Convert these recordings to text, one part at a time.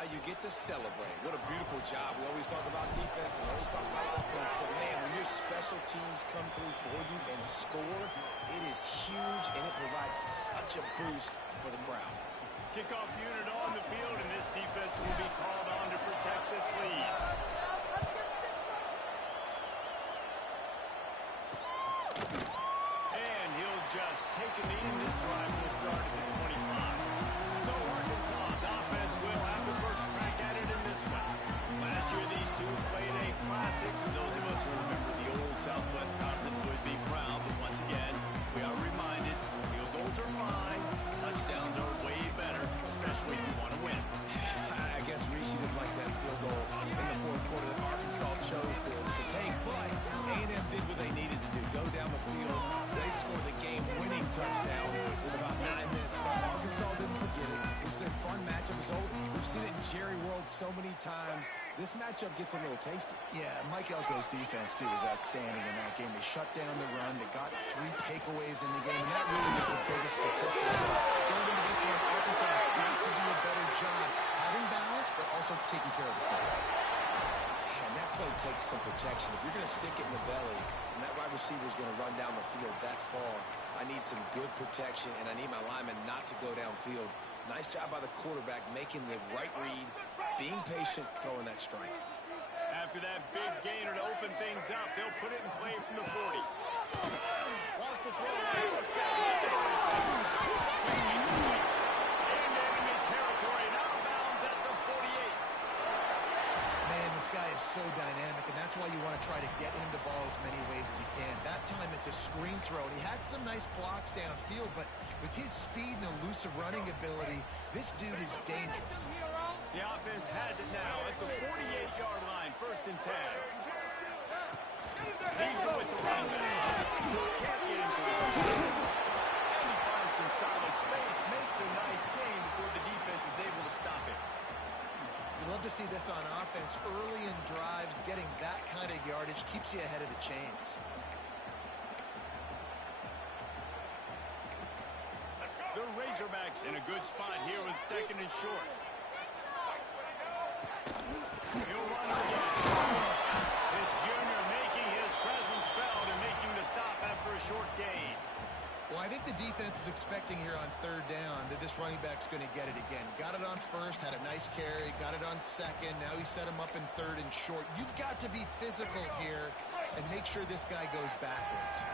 now you get to celebrate. What a beautiful job. We always talk about defense and we always talk about offense, but man, when your special teams come through for you and score, it is huge and it provides such a boost for the crowd. Kickoff unit on the field, and this defense will be called on to protect this lead. And he'll just take a knee, and this drive will start at the 25. So Arkansas's offense will have the first crack at it in this one. Last year, these two played a classic. For those of us who remember the old Southwest Conference would be proud, but once again, we are reminded field goals are fine, touchdowns are way better, especially if you want to win. I guess Rishi didn't like that field goal in the fourth quarter that Arkansas chose to take, but A&M did what they needed to do. Go down the field. They scored the game-winning touchdown with about 9 minutes left. Arkansas didn't forget it. This is a fun matchup. We've seen it in Jerry World so many times. This matchup gets a little tasty. Yeah, Mike Elko's defense, too, was outstanding in that game. They shut down the run. They got 3 takeaways in the game, and that really was the biggest statistic. So going into this one, Arkansas has got to do a better job having balance, but also taking care of the football. And that play takes some protection. If you're going to stick it in the belly, and that wide receiver is going to run down the field that far, I need some good protection, and I need my lineman not to go downfield. Nice job by the quarterback making the right read, being patient, throwing that strike. After that big gainer to open things up, they'll put it in play from the 40. Wants to throw away. First down. In enemy territory, and out of bounds at the 48. Man, this guy is so dynamic, and that's why you want to try to get him the ball as many ways as you can. That time, it's a screen throw, and he had some nice blocks downfield, but with his speed and elusive running ability, this dude is dangerous. The offense has it now at the 48-yard line, 1st and 10. Leaves it with the running back. Can't get into the field. And he finds some solid space, makes a nice gain before the defense is able to stop it. You love to see this on offense. Early in drives, getting that kind of yardage keeps you ahead of the chains. The Razorbacks in a good spot here with 2nd and short. He'll run again. This junior making his presence felt and making the stop after a short gain. Well, I think the defense is expecting here on 3rd down that this running back's going to get it again. Got it on 1st, had a nice carry, got it on 2nd. Now he set him up in 3rd and short. You've got to be physical here and make sure this guy goes backwards.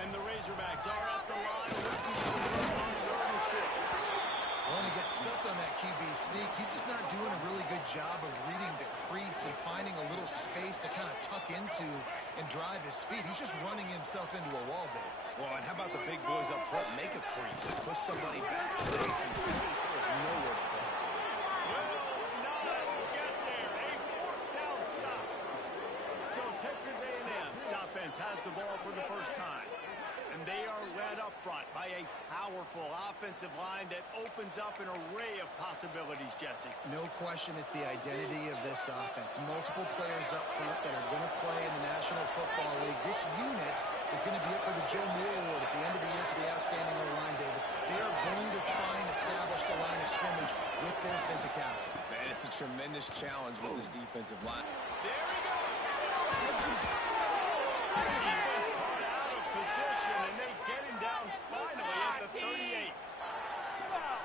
And the Razorbacks are at the line looking for on 3rd and short. Well, he gets stuffed on that QB sneak. He's just not doing a really good job of reading the crease and finding a little space to kind of tuck into and drive his feet. He's just running himself into a wall there. Well, and how about the big boys up front? Make a crease. Push somebody back. Create some space. There's nowhere to go. Will not get there. A 4th down stop. So Texas A&M's offense has the ball for the first time. And they are led up front by a powerful offensive line that opens up an array of possibilities, Jesse. No question it's the identity of this offense. Multiple players up front that are going to play in the National Football League. This unit is going to be up for the Joe Moore Award at the end of the year for the outstanding O-line, David. They are going to try and establish the line of scrimmage with their physicality. Man, it's a tremendous challenge with this defensive line. There he goes. Defense caught out of position, and they get him down finally at the 38.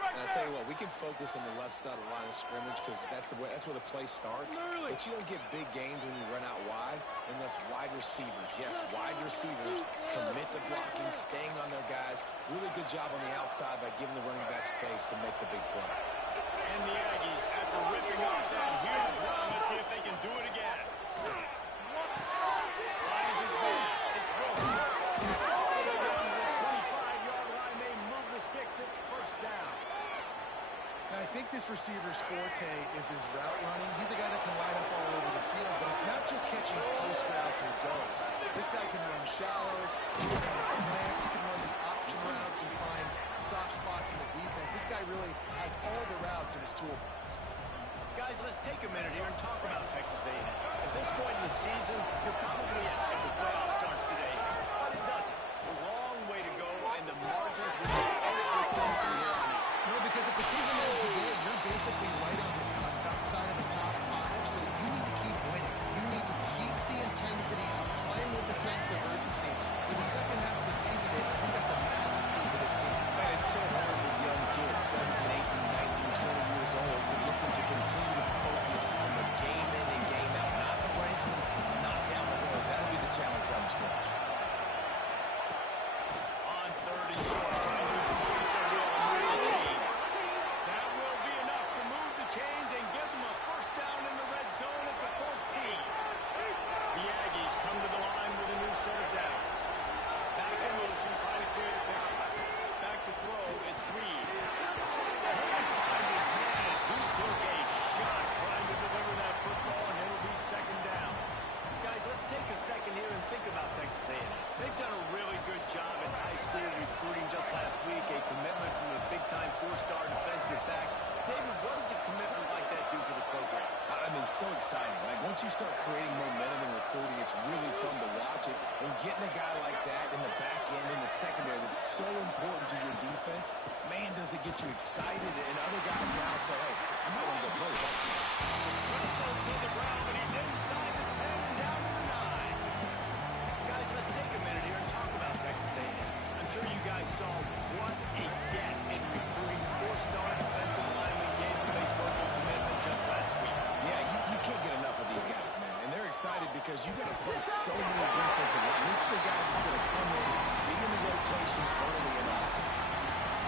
And I tell you what, we can focus on the left side of the line of scrimmage because that's where the play starts. But you don't get big gains when you run out wide unless wide receivers, yes, wide receivers commit to blocking, staying on their guys. Really good job on the outside by giving the running back space to make the big play. And the Aggies, after ripping off that huge run, let's see if they can do it again. Lions is back. It's Wilson. All the way down to the 25-yard line. They move the sticks at 1st down. Now, I think this receiver's forte is his route running. He's a guy that can line up all over the field, but it's not just catching post routes and goes. This guy can run shallows, he can run slants, he can run the option routes and find soft spots in the defense. This guy really has all the routes in his toolbox. Guys, let's take a minute here and talk about Texas A&M. At this point in the season, you're probably out if the playoff starts today, but it doesn't. A long way to go, and the margins will be extra thin from here on out. No, because if the season ends today, you're basically right on the cusp. outside of the top 5, so you need to keep winning. You need to keep the intensity up, playing with a sense of urgency. For the second half of the season, Dave, I think that's a massive key for this team. Man, it's so hard with young kids, 17, 18, 19, 20 years old, to get them to continue to focus on the game in and game out, not the rankings, not down the road. That'll be the challenge down the stretch. On 30 short, move the chains. That will be enough to move the chains and give them a first down in the red zone at the 14. The Aggies come to the line with a new set of downs. Back in motion, trying to create a picture. Back to throw, it's Reed. Can't find his man as he took a shot trying to deliver that football, and it'll be second down. Guys, let's take a second here and think about Texas A&M. They've done a really good job in high school recruiting just last week, a commitment from a big-time 4-star defensive back. David, what does a commitment like that do for the program? I mean, so exciting. Like, once you start creating momentum in recruiting, it's really fun to watch it. And getting a guy like that in the back end, in the secondary, that's so important to your defense, man, does it get you excited. And other guys now say, hey, I might want to go play with that kid. Russell to the ground, but he's inside the 10 and down to the 9. Guys, let's take a minute here and talk about Texas A&M. I'm sure you guys saw what a get in recruiting 4-star defensive lineman gave them a verbal commitment just last week. Yeah, you can't get enough of these guys, man. And they're excited because you got to play so many defensive line. This is the guy that's going to come in, be in the rotation early and often.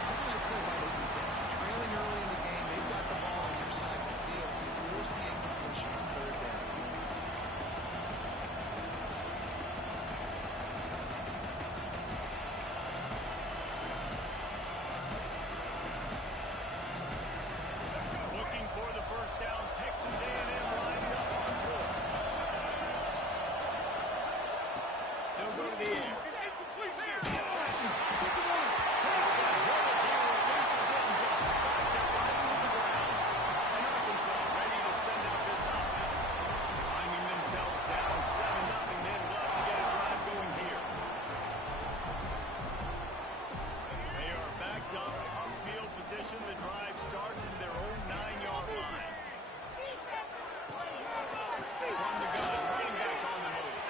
That's a nice play by the defense. You're trailing early in the game. They've got the ball on your side of the field, so you force the incompletion on third down. Looking for the first down, Texas A&M lines up on 4. They'll go to the air. Takes a hit as he releases it and just spiked it right into the ground. And Arkansas ready to send out this offense. Finding themselves down 7-0, they'd love to get a drive going here. They are backed up, tough field position. The drive starts in their own 9-yard line. From the gun, running back on the move.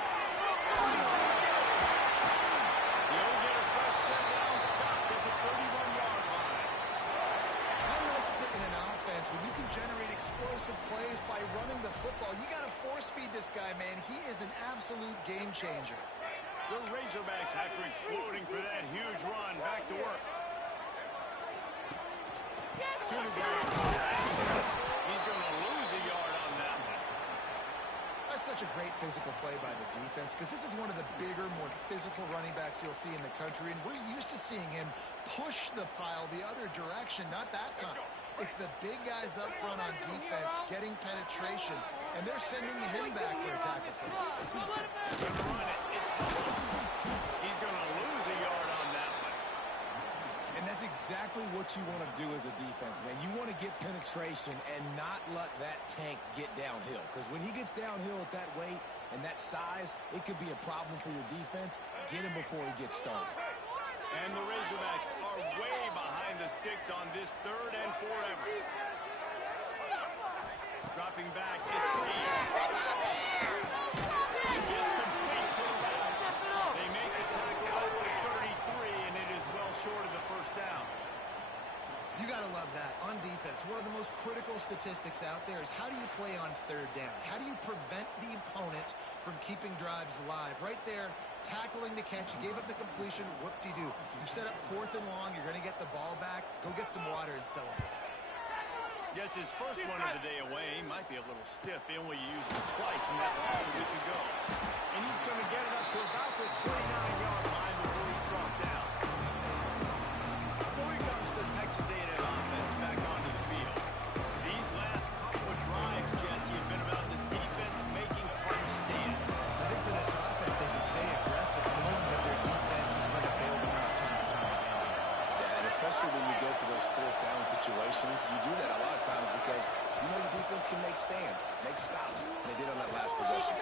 He'll get a fresh set down, stopped at the 31-yard line. How nice is it in an offense when you can generate explosive plays by running the football? You got to force feed this guy, man. He is an absolute game changer. The Razorbacks, after exploding for that huge run, back to work. To the ground. He's going to lose a yard on that one. That's such a great physical play by the defense because this is one of the bigger, more physical running backs you'll see in the country, and we're used to seeing him push the pile the other direction. Not that time. It's the big guys up front on defense getting penetration, and they're sending him back for a tackle for him. Going to run it. It's Russell. He's going to lose a yard on that one. And that's exactly what you want to do as a defense, man. You want to get penetration and not let that tank get downhill. Because when he gets downhill at that weight and that size, it could be a problem for your defense. Get him before he gets started. And the Razorbacks are way behind the sticks on this 3rd and forever. Dropping back, it's Green. It's complete to the left. They make the tackle over 33, and it is well short of the first down. You got to love that. On defense, one of the most critical statistics out there is how do you play on 3rd down? How do you prevent the opponent from keeping drives alive? Right there, tackling the catch. You gave up the completion. Whoop-de-doo. You set up 4th and long. You're going to get the ball back. Go get some water and celebrate. Gets his first one of the day away. He might be a little stiff. They only used him twice in that loss a week ago. And he's going to get it up to about the 29-yard line before he's brought down. So here comes the Texas A&M offense back onto the field. These last couple of drives, Jesse, have been about the defense making first stand. I think for this offense, they can stay aggressive knowing that their defense is going to bail them out time and time again. Yeah, and especially when you go for those 4th down situations, you do that a lot of times because you know your defense can make stands, make stops. And they did on that last possession.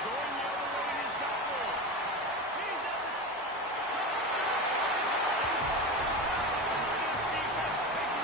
Going the other way, and he's got room. He's at the touchdown. This defense taking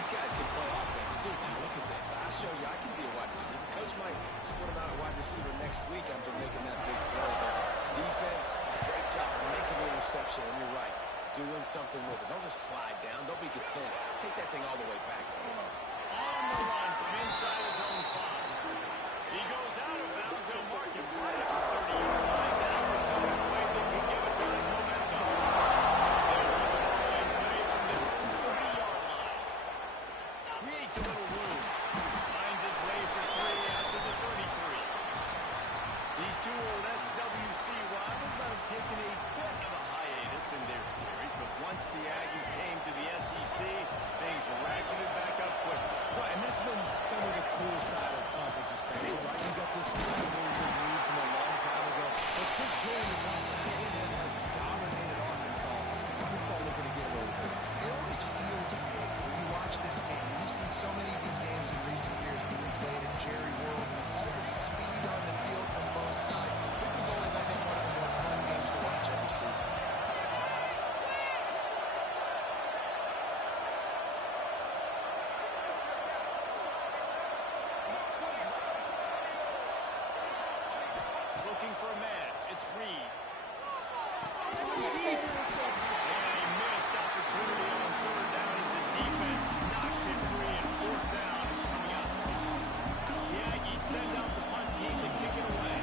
these guys can play offense, too. Now, look at this. I'll show you I can be a wide receiver. Coach might split him out at wide receiver next week after making that big play. But defense, great job making the interception, and you're right, doing something with it. Don't just slide down. Don't be content. Take that thing all the way back. On the run from inside his own 5. He goes out of bounds. He'll mark him right at the 30-yard line. That's the kind of play that can give a drive momentum. They'll move it all in play from the 30-yard line. Creates a little room. Finds his way for 3 out to the 33. These two old SWC rivals might have taken a bit of a hiatus in their series, but once the Aggies came to the SEC, things ratcheted back up quickly. Right, and that's been some of the cool side of conference expansion, right? You got this rivalry renewed from a long time ago, but since joining the conference, A&M has dominated Arkansas. Arkansas looking to get a little bit. It always feels big when you watch this game. We've seen so many of these games in recent years being played in Jerry World with all the speed on the field from both sides. This is always, I think, one of the more fun games to watch every season. Looking for a man. It's Reed. And a missed opportunity on 3rd down as the defense knocks it free, and 4th down is coming up. The Aggies send out the punt team to kick it away.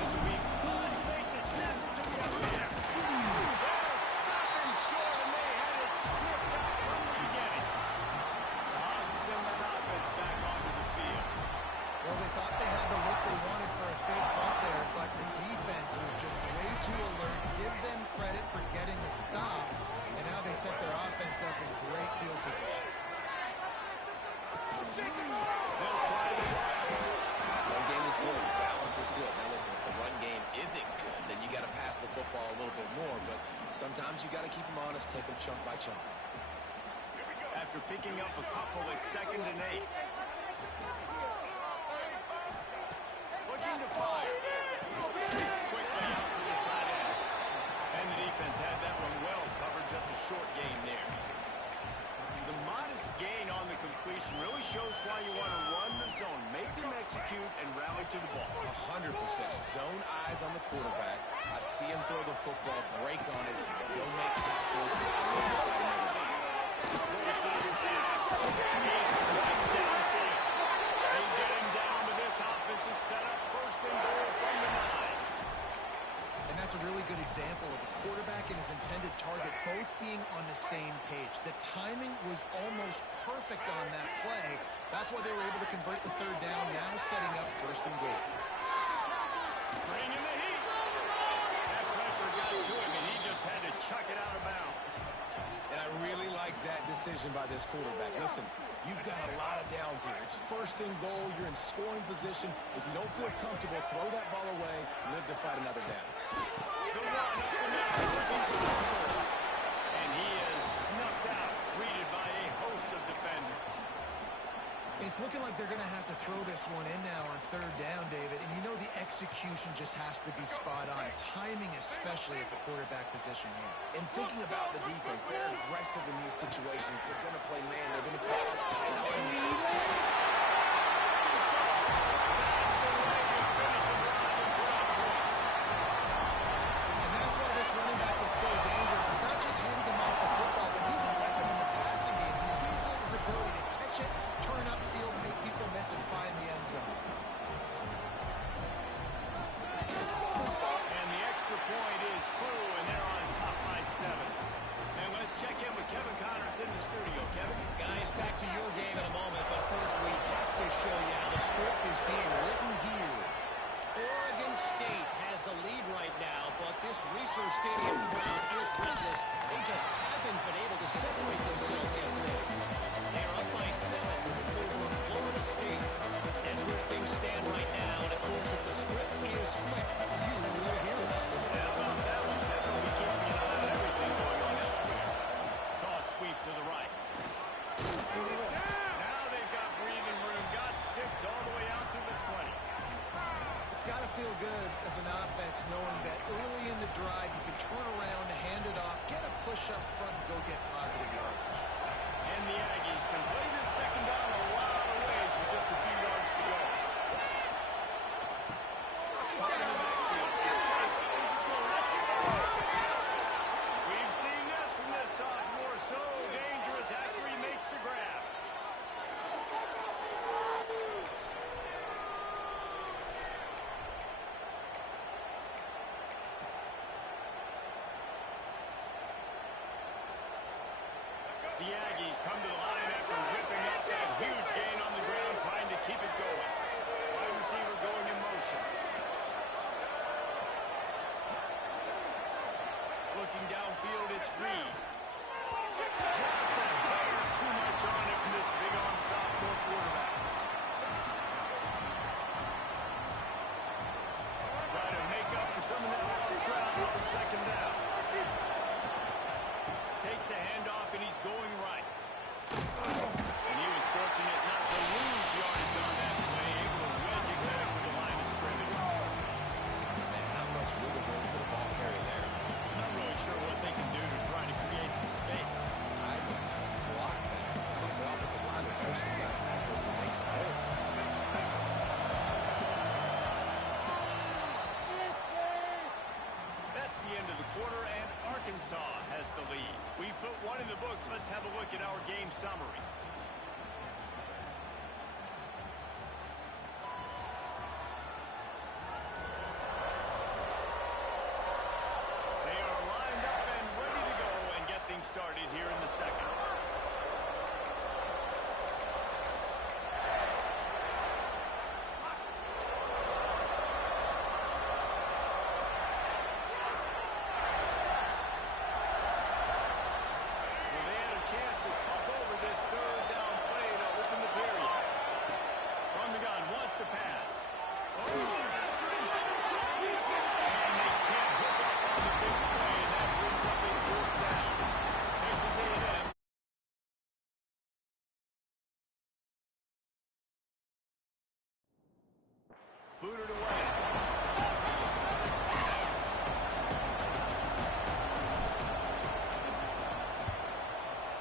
This will be good. Faked it, snapped it to the other end. They'll stop him short, and they had it sniffed out from the beginning. The Hogs send that offense back onto the field. Well, they thought they had the look they wanted for a fake punt there, but the defense was just way too alert. Give them credit for getting the stop, and now they set their offense up in great field position. They'll try the Run game is good. Balance is good. Now, listen, if the run game isn't good, then you got to pass the football a little bit more, but sometimes you got to keep them honest, take them chunk by chunk. after picking up a couple at 2nd and 8. Looking to fire. Quickly out to the tight end. And the defense had that one well covered, just a short gain there. The modest gain on the completion really shows why you want to run the zone, make them execute, and rally to the ball. 100%. Zone eyes on the quarterback. I see him throw the football, break on it, go make tackles, and look for another down. Goes to the tight end. He strikes downfield. They get him down to this offense to set up 1st and goal from the 9. And that's a really good example of a quarterback and his intended target both being on the same page. The timing was almost perfect on that play. That's why they were able to convert the 3rd down, now setting up 1st and goal. Bringing the heat. That pressure got to him, and he just had to chuck it out of bounds. And I really like that decision by this quarterback. Listen, you've got a lot of downs here. It's 1st and goal. You're in scoring position. If you don't feel comfortable, throw that ball away, live to fight another down. The run up the middle, looking for the score. And he is snuffed out, greeted by a host of defenders. It's looking like they're going to have to throw this one in now on 3rd down, David. And you know the execution just has to be spot on. Timing especially at the quarterback position here. And thinking about the defense, they're aggressive in these situations. They're going to play man. They're going to play up tight on you. And that's why this running back is so dangerous. It's not just handing him off the football, but he's a weapon in the passing game. He sees his ability to catch it, turn upfield, make people miss, and find the end zone. And the extra point is true, and they're on top by 7. And let's check in with Kevin Connors in the studio. Kevin? Guys, back to your game in a moment, but first we have to show you how the script is being written here. Oregon State has the lead right now, but this Research Stadium crowd is restless. They just haven't been able to separate themselves yet today. They are up by 7 over Florida State. That's where things stand right now, and of course, if the script is flipped, you will hear about it. How about that one? Kevin will be keeping an eye on everything going on elsewhere. Toss sweep to the right. Now they've got breathing room. Got 6 all the way out to the 20. It's got to feel good as an offense knowing that early in the drive you can turn around, hand it off, get a push up front, and go get positive yardage. And the Aggies can play this second down a lot of ways with just a few yards to go. Caught in the backfield. It's Crazy. We've seen this from this sophomore. So dangerous after he makes the grab. The Aggies come to the line after ripping up that huge gain on the ground, trying to keep it going. Wide receiver going in motion. Looking downfield, it's Reed. Just a hair too much on it from this big-arm sophomore quarterback. Try to make up for some of that lost ground on second down. Takes the handoff, and he's going right. And he was fortunate not to lose yardage on that play, able to wedge it back to the line of scrimmage. Man, not much wiggle room for the ball carrier there. Not really sure what they can do to try to create some space. I would block that. The offensive line that pushed the guy backwards and makes some holes. That's the end of the quarter, and Arkansas has the lead. We've put one in the books. Let's have a look at our game summary. They are lined up and ready to go and get things started here in the second. Chance to talk over this third down play to open the period. From the gun, wants to pass. Oh, after him. And they can't hook up on the big play, and that brings up a fourth down. Texas A&M. Booted away.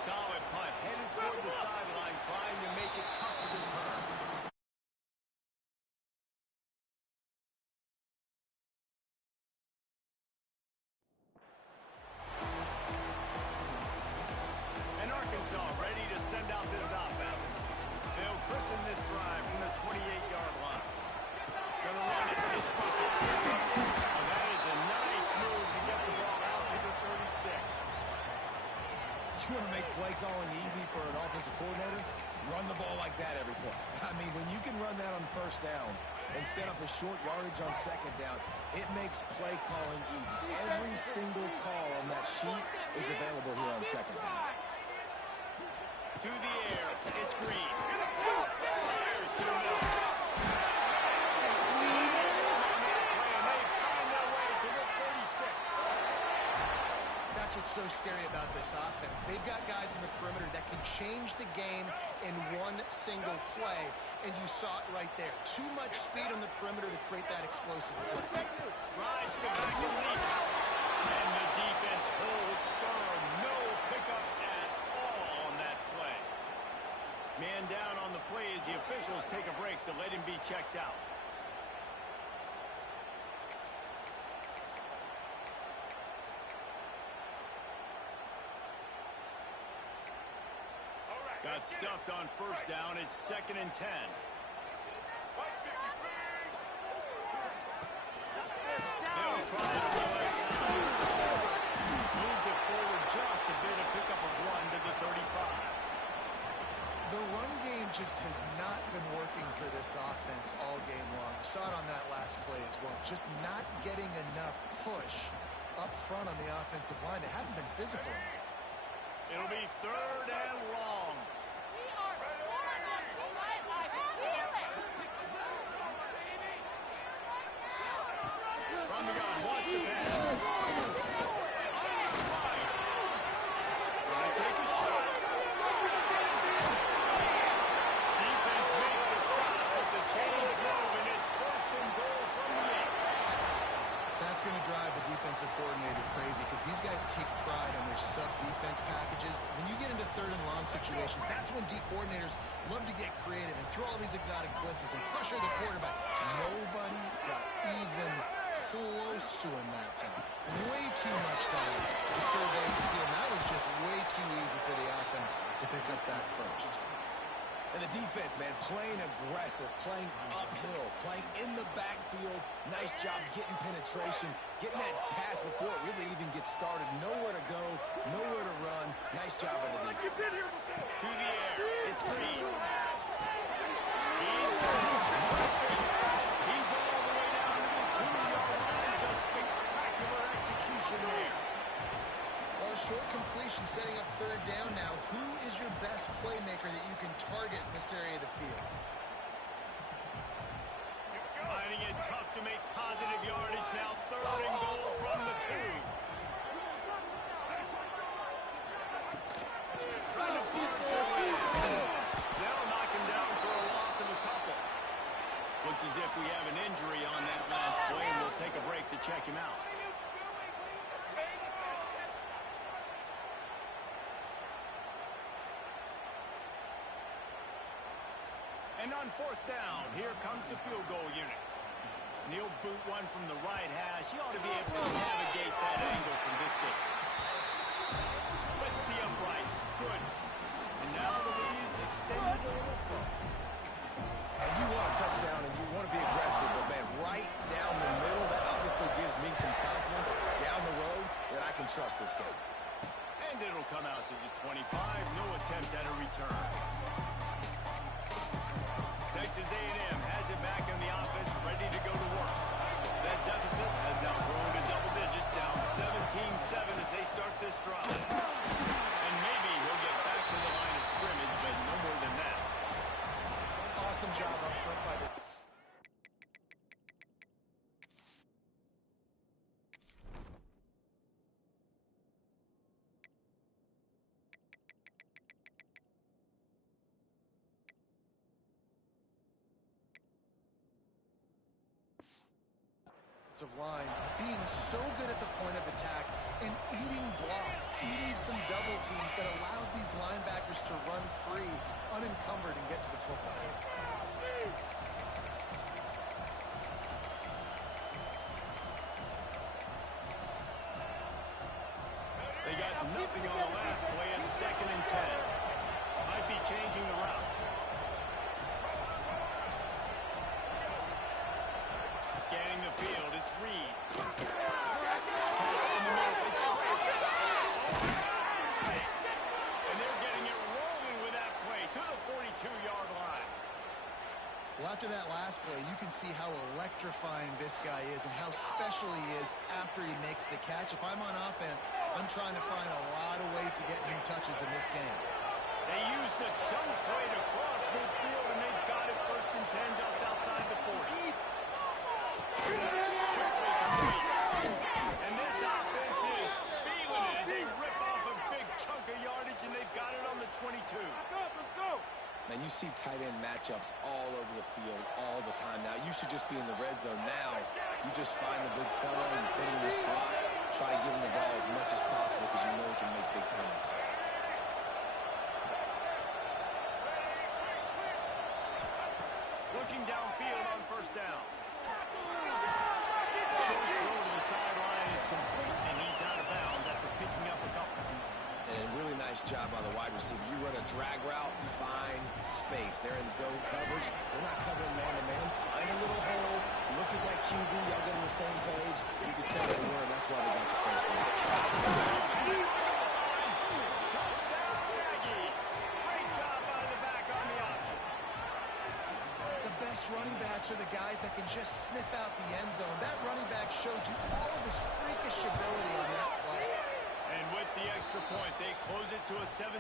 Solid punt, headed toward the sideline, trying to make it tough to return. And Arkansas ready to send out this offense. They'll christen this drive from the 28-yard line. Gonna run it, it's Russell. Now that is a nice move to get the ball out to the 36. You want to make play calling easy for an offensive coordinator? Run the ball like that every play. I mean, when you can run that on first down and set up a short yardage on second down, it makes play calling easy. Every single call on that sheet is available here on second down. To the air, it's Green. Fires to Miller. And they find their way to the 36. That's what's so scary about this offense. They've got guys in the perimeter that can change the game in one single play, and you saw it right there. Too much speed on the perimeter to create that explosive play. Rides to back and leap. And the defense holds firm. No pickup at all on that play. Man down on the play as the officials take a break to let him be checked out. Got stuffed on first down. It's 2nd and 10. They'll try to realize moves it forward just a bit, a pickup of 1 to the 35. The run game just has not been working for this offense all game long. We saw it on that last play as well. Just not getting enough push up front on the offensive line. They haven't been physical enough. It'll be 3rd and long. From the gun, wants to pass. On the fire. Gonna take a shot. Defense makes a stop with the chains move, and it's 1st and goal from the 8. That's going going to drive the defensive coordinator crazy because these guys take pride in their sub-defense packages. When you get into third and long situations, that's when D coordinators love to get creative and throw all these exotic blitzes and pressure the quarterback. Nobody got even close to him that time. Way too much time to survey the field. That was just way too easy for the offense to pick up that first. And the defense, man, playing aggressive, playing uphill, playing in the backfield. Nice job getting penetration, getting that pass before it really even gets started. Nowhere to go, nowhere to run. Nice job by the defense. To the air. It's Green. He's close to Preston. He's all the way down to the 2-yard line. Just spectacular execution there. Well, short completion setting up third down now. Who is your best playmaker that you can target in this area of the field? Finding it tough to make positive yardage now. Third and goal from the 2. Trying to force their way in. They'll knock him down for a loss of a couple. Looks as if we have an injury on that last play, and we'll take a break to check him out. And on fourth down, here comes the field goal unit. And he'll boot one from the right hash. He ought to be able to navigate that angle from this distance. Splits the uprights. Good. And now the lead is extended a little further. And you want a touchdown and you want to be aggressive, but man, right down the middle, that obviously gives me some confidence down the road that I can trust this game. And it'll come out to the 25. No attempt at a return. Texas A&M has it back in the offense, ready to go to work. That deficit has now grown to double digits, down 17-7 as they start this drive. And maybe he'll get back to the line of scrimmage, but no more than that. Awesome job up front by the... line, being so good at the point of attack and eating blocks, eating some double teams that allows these linebackers to run free, unencumbered, and get to the football. They got nothing on the last play at 2nd and 10. Might be changing the route. Scanning the field, it's Reed. Catch in the middle, it's great. And they're getting it rolling with that play to the 42-yard line. Well, after that last play, you can see how electrifying this guy is and how special he is after he makes the catch. If I'm on offense, I'm trying to find a lot of ways to get him touches in this game. They used the chunk play to cross midfield, and they got it 1st and 10 just outside the 40. And this offense is feeling it as they rip off a big chunk of yardage, and they've got it on the 22. Let's go. Man, you see tight end matchups all over the field all the time now. It used to just be in the red zone. Now you just find the big fella and you put him in the slot, try to give him the ball as much as possible because you know he can make big plays. Looking downfield on 1st down. Short throw to the sideline is complete, and he's out of bounds after picking up a couple. And a really nice job by the wide receiver. You run a drag route, find space. They're in zone coverage. They're not covering man-to-man. Find a little hole. Look at that QB. Y'all get on the same page. You can tell they were, and that's why they got the first down. Touchdown, Aggies. Great job by the back on the option. The best running backs are the guys that can just sniff out the end zone. That running back showed you all of his freakish ability on that play. And with the extra point, they close it to a 17-14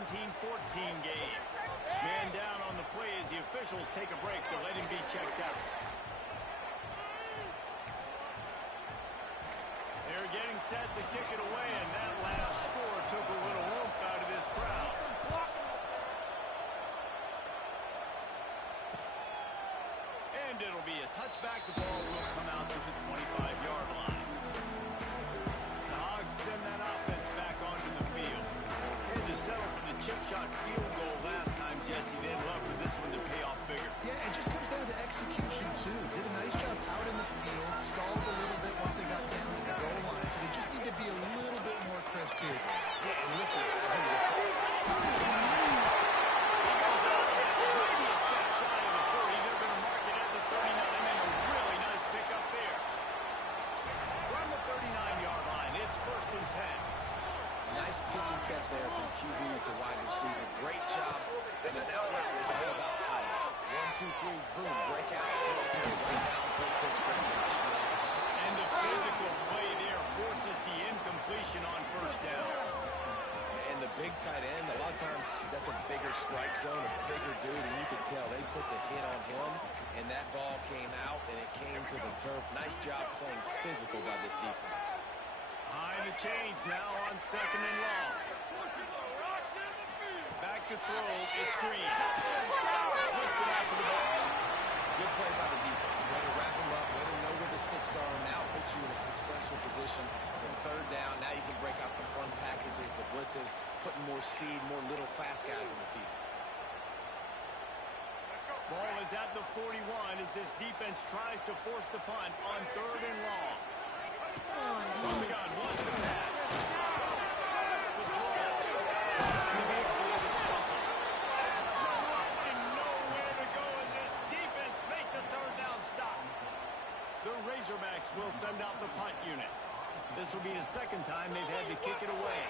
game. Man down on the play as the officials take a break to let him be checked out. They're getting set to kick it away, and that last score took a little oomph out of this crowd. And it'll be a touchback. The ball will come out to the 25-yard line. chip shot field goal last time, Jesse. They'd love for this one to pay off bigger. Yeah, it just comes down to execution, too. Did a nice job out in the field, stalled a little bit once they got down to the goal line, so they just need to be a little bit more crisp here. Yeah, and listen, Maybe a step shy of the 40. They're going to mark it at the 39, and a really nice pickup there. From the 39-yard line, it's 1st and 10. nice pitch and catch there from QB to wide receiver. Great job. And the network is all about timing. 1, 2, 3, boom, break out, throw to the right down, quick pitch, great catch. And the physical play there forces the incompletion on 1st down. And the big tight end, a lot of times that's a bigger strike zone, a bigger dude, and you could tell they put the hit on him, and that ball came out, and it came to the turf. Nice job playing physical by this defense. Behind the chains now on 2nd and long. Back to throw, it's Green. Flips it out to the ball. Good play by the defense. Way to wrap them up, way to know where the sticks are, now put you in a successful position for 3rd down. Now you can break out the fun packages, the blitzes, putting more speed, more little fast guys in the field. Ball is at the 41 as this defense tries to force the punt on 3rd and long. From the gun, wants to pass. The throw. And the big play that's Russell. And nowhere to go as this defense makes a 3rd down stop. The Razorbacks will send out the punt unit. This will be the 2nd time they've had to kick it away.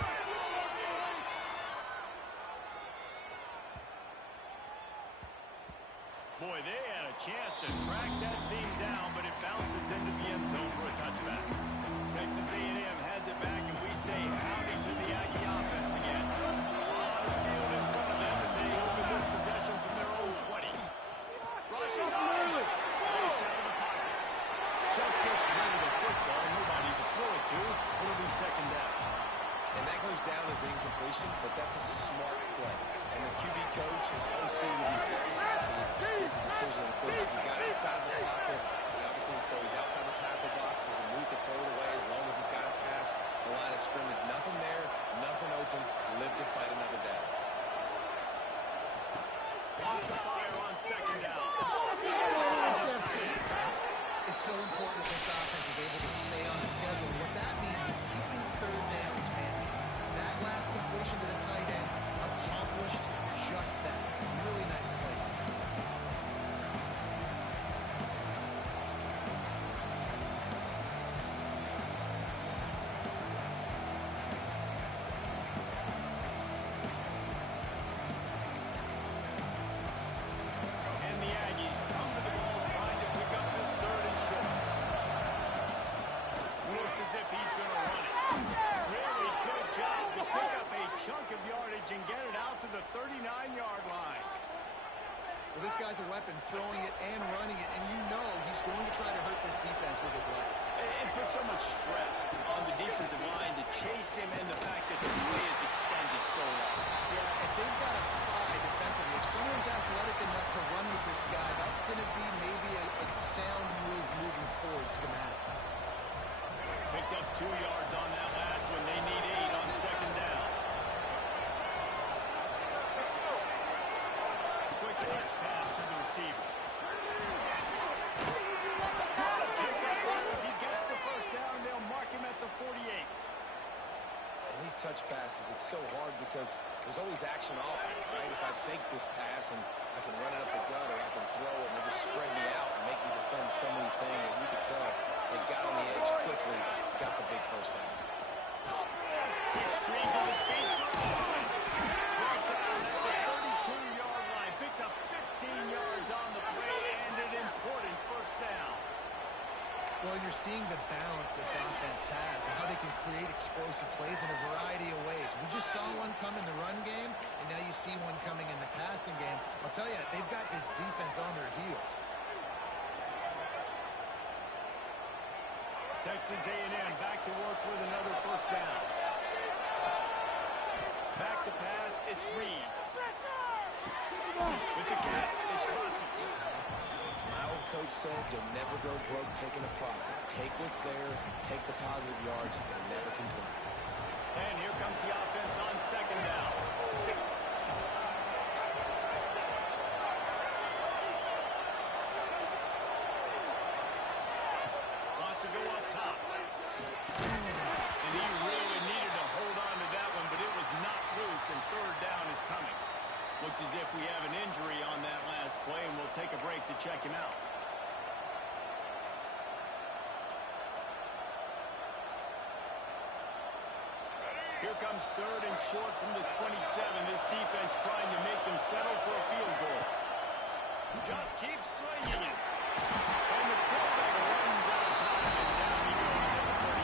Boy, they had a chance to track that thing down, but it bounces into the end zone for a touchback. Texas A&M has it back, and we say howdy to the Aggie offense again. On the field in front of them as they open this possession from their own 20. Rushes on. Pushed out of the pocket. Just gets rid of the football. Nobody to throw it to. It'll be 2nd down. And that goes down as an incompletion, but that's a smart play. And the QB coach and the OC will be very happy with the decision of the quarterback. He got inside the pocket. He obviously, so he's outside the tackle box. There's a move to throw it away as long as he got it past the line of scrimmage. Nothing there, nothing open. Live to fight another down. Off the fire on 2nd down. It's so important that this offense is able to stay on schedule. What that means is keeping 3rd downs management. That last completion to the tight end accomplished just that. Really nice play. And the Aggies come to the ball trying to pick up this 3rd and short. Looks as if he's going to run it. Really good job to pick up a chunk of yardage and get it out to the 39-yard line. Well, this guy's a weapon, throwing it and running it, and you know he's going to try to hurt this defense with his legs. It puts so much stress on the defensive line to chase him and the fact that the play is extended so long. Yeah, if they've got a spy defensively, if someone's athletic enough to run with this guy, that's going to be maybe a sound move moving forward schematically. Picked up 2 yards on that last one. They need 8 on 2nd down. Quick touch pass to the receiver. As he gets the 1st down, they'll mark him at the 48. And these touch passes, it's so hard because there's always action off it, right? If I fake this pass and I can run it up the gut or I can throw it and they just spread me out and make me defend so many things, and you can tell they got on the edge quickly, got the big 1st down. Big screen to the speedster. Brought down at the 32-yard line. Picks up 15 yards on the play and an important 1st down. Well, you're seeing the balance this offense has and how they can create explosive plays in a variety of ways. We just saw one come in the run game, and now you see one coming in the passing game. I'll tell you, they've got this defense on their heels. Texas A&M back to work with another 1st down. Back to pass, it's Reed. With the catch, it's Rossi. My old coach said you'll never go broke taking a profit. Take what's there, take the positive yards, and never complain. And here comes the offense on 2nd down. check him out. Here comes third and short from the 27. This defense trying to make them settle for a field goal. Just keeps swinging it. And the quarterback runs out of time, and down he goes at the 38.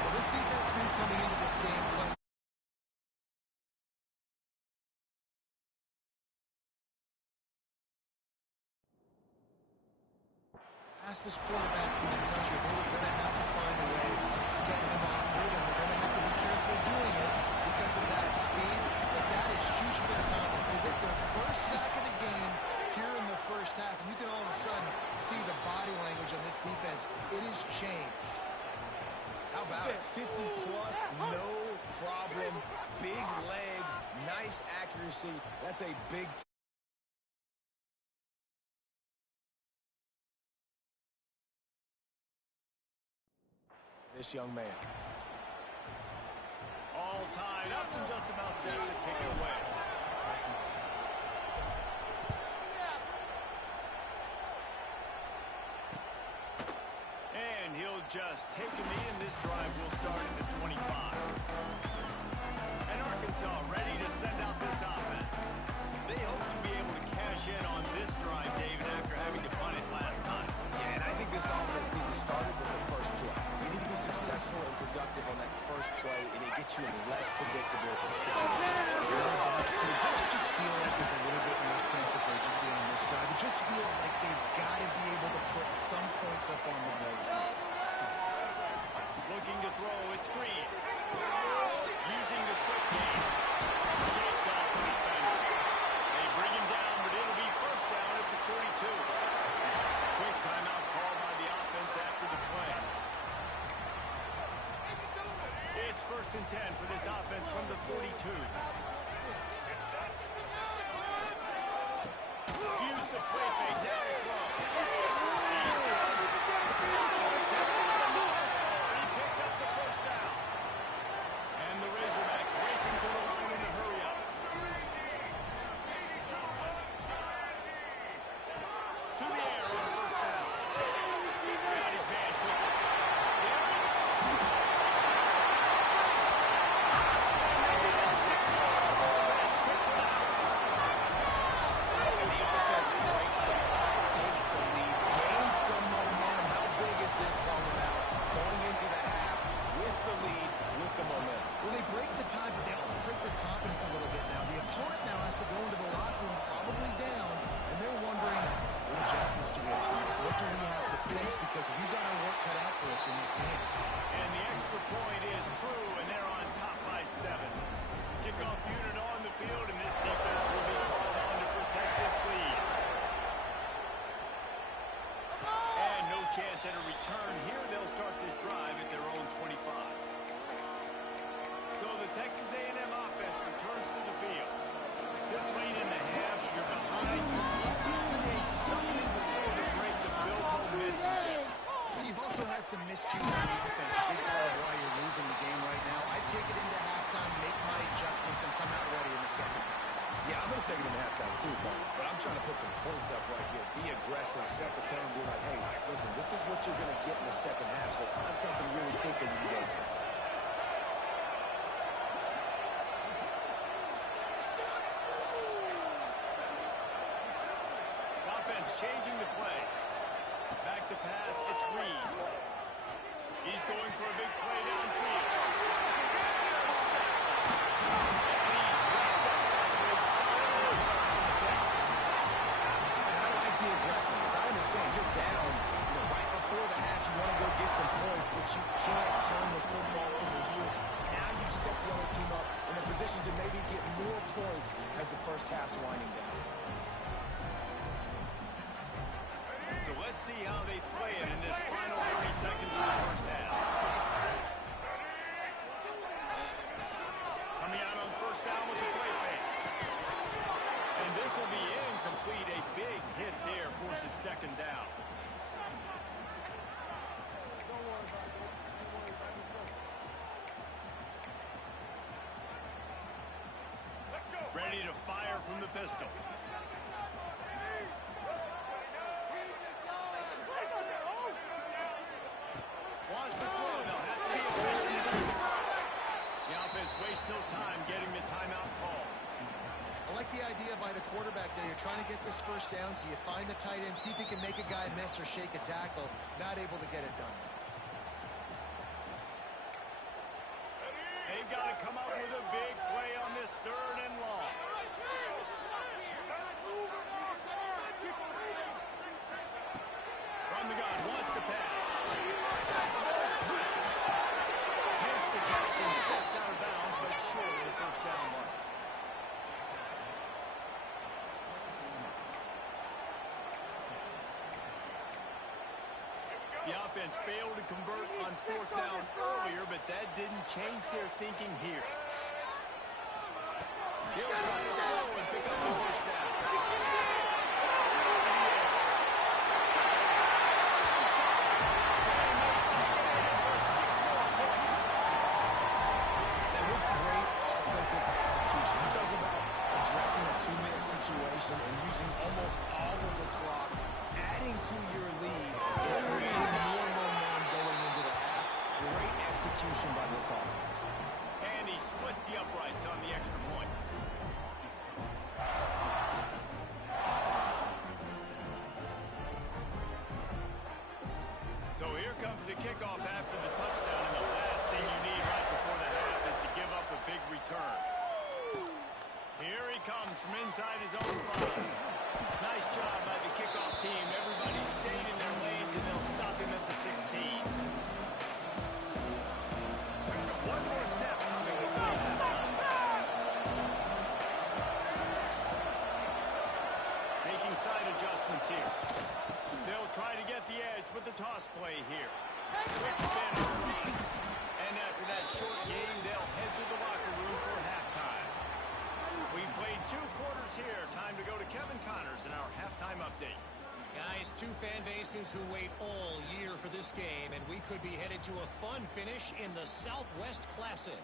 Well, this defense knew coming into this game playing fastest quarterbacks in the country. They were going to have to find a way to get him off rhythm. They're going to have to be careful doing it because of that speed. But that is huge for their confidence. They get their first sack of the game here in the first half, and you can all of a sudden see the body language on this defense. It has changed. How about it? 50 plus, no problem. Big leg, nice accuracy. That's a big this young man. All tied up and just about set to kick it away. And he'll just take a knee, and this drive will start at the 25. And Arkansas ready to send out this offense. They hope to be able to cash in on this drive, David, after having to punt it last time. Yeah, and I think this offense needs to start it with the first play. You need to be successful and productive on that first play, and it gets you in less predictable situations. Don't you just feel like there's a little bit more sense of urgency on this drive? It just feels like they've got to be able to put some points up on the board. Looking to throw, it's Green. Using the quick game. Shakes off the defender. They bring him down, but it'll be first down at the 42. Quick timeout called by the offense after the play. It's first and 10 for this offense from the 42. Use the play fake, now to throw. He's got it. He picks up the first down. And the Razorbacks racing to the line in a hurry up. To the air on first down. Got his man quickly. There we go. And the offense breaks the tie, takes the lead, gains some momentum. How big is this ball about going into the half with the lead, with the momentum? Well, they break the tie, but they also break their confidence a little bit now. The opponent now has to go into the locker room probably down, and they're wondering, what adjustments do we have to make? What do we have to fix? Because we've got our work cut out for us in this game. And the extra point is true, and they're on top by 7. Kickoff unit on the field, and this defense will be called on to protect this lead. And no chance at a return here. They'll start this drive at their own 25. So the Texas A&M offense returns to the field. This late in the half, you're behind. You need to create something before the break to build momentum. You've also had some miscues on defense. A big part of why you're losing the game right now. I take it into halftime, make my adjustments, and come out ready in the second half. Yeah, I'm going to take it in halftime too, but I'm trying to put some points up right here. Be aggressive, set the tone, be like, hey, listen, this is what you're going to get in the second half, so find something really quick and you can go to. Offense changing the play. Back to pass, it's Reed. He's going for a big play downfield. And he's wrapped up after a solid run on the play. And I like the aggressiveness. I understand you're down, right before the half. You want to go get some points, but you can't turn the football over here. Now you've set the other team up in a position to maybe get more points as the first half's winding down. So let's see how they play it in this final 30 seconds of the first half. Coming out on first down with the play fake. And this will be incomplete. A big hit there forces second down. Ready to fire from the pistol. this first down, so you find the tight end, see if he can make a guy miss or shake a tackle. Not able to get it done. They've got to come up with a big play on this 3rd and long. From the gun, wants to pass. Makes the catch and steps out of bounds, but short of the first down mark. The offense failed to convert on 4th down earlier, but that didn't change their thinking here. He'll try to throw and pick up the first down. Addressing a 2-minute situation and using almost all of the clock, adding to your lead and creating more momentum going into the half. Great execution by this offense. And he splits the uprights on the extra point. So here comes the kickoff after the touchdown, and the last thing you need right before the half is to give up a big return. Here he comes from inside his own 5. Nice job by the kickoff team. Everybody stayed in their lanes, and they'll stop him at the 16. One more snap coming. Making side adjustments here. They'll try to get the edge with the toss play here. Quick spin. And after that short game, they'll head to the locker room for halftime. We've played 2 quarters here. Time to go to Kevin Connors in our halftime update. Guys, 2 fan bases who wait all year for this game, and we could be headed to a fun finish in the Southwest Classic.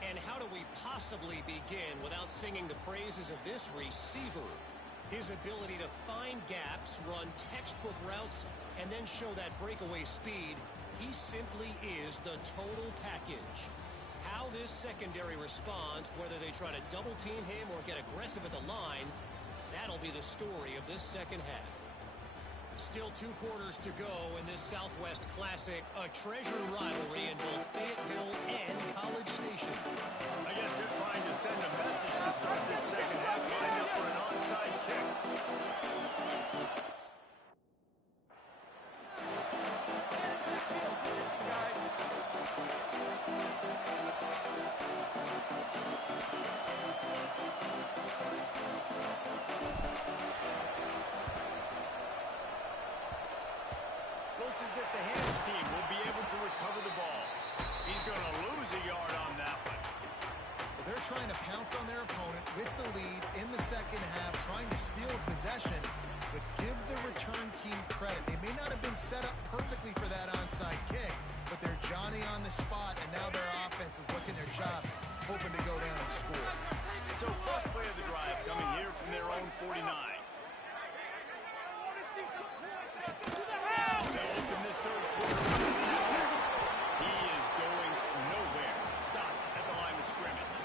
And how do we possibly begin without singing the praises of this receiver? His ability to find gaps, run textbook routes, and then show that breakaway speed, he simply is the total package. How this secondary responds, whether they try to double-team him or get aggressive at the line, that'll be the story of this second half. Still 2 quarters to go in this Southwest Classic, a treasure rivalry in both Fayetteville and College Station. I guess they're trying to send a message to start this second half, lined up for an onside kick. Looks as if the Hams team will be able to recover the ball. He's going to lose a yard on that one. Well, they're trying to pounce on their opponent with the lead in the second half, trying to steal possession, but give the return team credit. They may not have been set up perfectly for that onside kick, but they're Johnny on the spot, and now their offense is looking their chops, hoping to go down and score. So first play of the drive coming here from their own 49. They'll open this 3rd quarter. He is going nowhere. Stop at the line of scrimmage.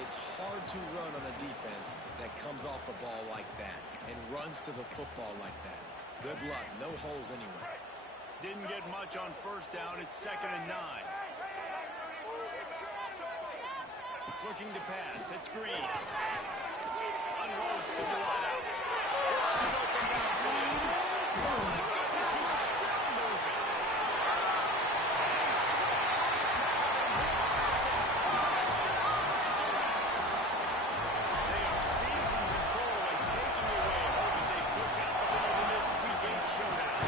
It's hard to run on a defense that comes off the ball like that and runs to the football like that. Good luck. No holes anywhere. Didn't get much on first down. It's 2nd and 9. Looking to pass. It's Green. Unloads to the wideout. He's open downfield. He's still moving. They are seizing control and taking away hope as they push out the ball in this weekend showdown.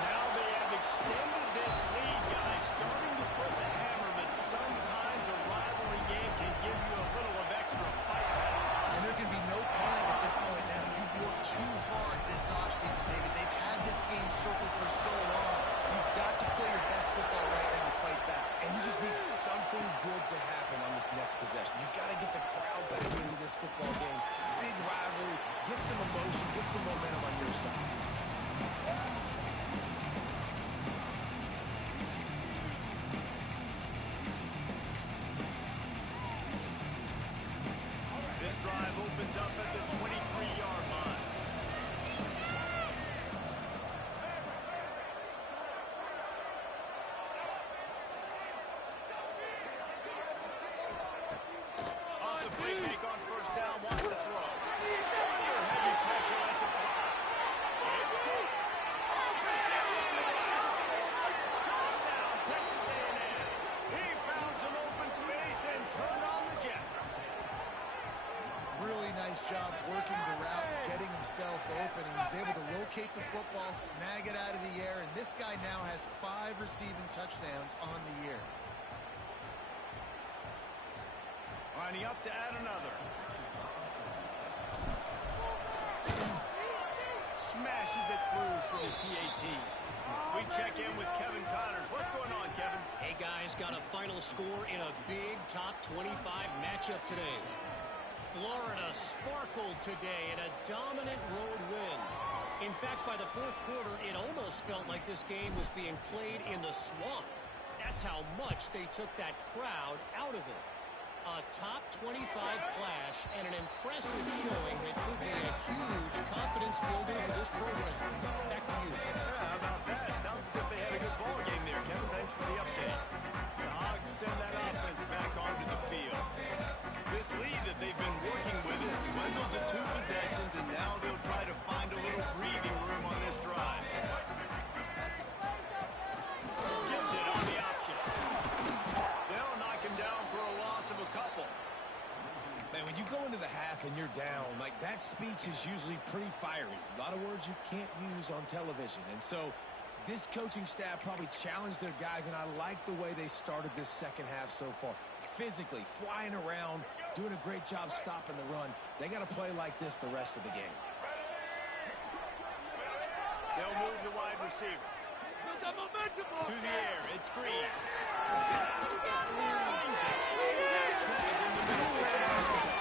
Now they have extended this lead, guys, starting to put the hammer, but sometimes a rivalry game can give you a little of extra fight back. And there can be no panic at this point now. You've worked too hard this offseason, David. They've had this game circled for so long. You've got to play your best football right now and fight back. And you just need something good to happen on this next possession. You got to get the crowd back into this football game. Big rivalry. Get some emotion. Get some momentum on your side. This drive opens up at the 22. himself open. He was able to locate the football, snag it out of the air, and this guy now has 5 receiving touchdowns on the year. Lining up to add another. Smashes it through for the PAT. We check in with Kevin Connors. What's going on, Kevin? Hey, guys, got a final score in a big top 25 matchup today. Florida sparkled today in a dominant road win. In fact, by the fourth quarter, it almost felt like this game was being played in the swamp. That's how much they took that crowd out of it. A top 25 clash and an impressive showing that could be a huge confidence builder for this program. Back to you. Yeah, how about that? Sounds as if they had a good ball game there, Kevin. Thanks for the update. The Hogs send that offense back onto the field. This lead that they've been working with is dwindled to 2 possessions, and now they'll try to find a little breathing room on this drive. Gives it on the option. They'll knock him down for a loss of a couple. Man, when you go into the half and you're down, like, that speech is usually pretty fiery. A lot of words you can't use on television. And so this coaching staff probably challenged their guys, and I like the way they started this second half so far. Physically, flying around, doing a great job stopping the run. They got to play like this the rest of the game. They'll move the wide receiver. To the air, it's Green. Slings it. Snagged in the middle. It's Washington.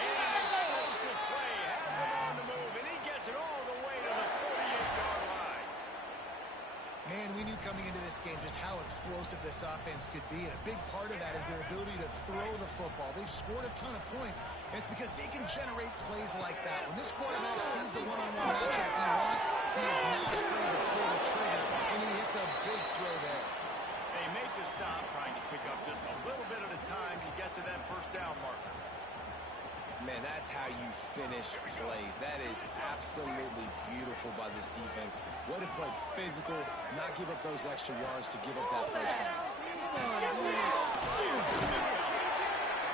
And an explosive play. Has him on the move, and he gets it all the way to the 48-yard line. Man, we knew coming into this game just how explosive this offense could be, and a big part of that is their ability to throw the football. They've scored a ton of points, and it's because they can generate plays like that. When this quarterback sees the one-on-one matchup he wants, he is not afraid to pull the trigger, and he hits a big throw there. They make the stop, trying to pick up just a little bit at a time to get to that first down marker. Man, that's how you finish plays. That is absolutely beautiful by this defense. Way to play physical, not give up those extra yards to give up that first down.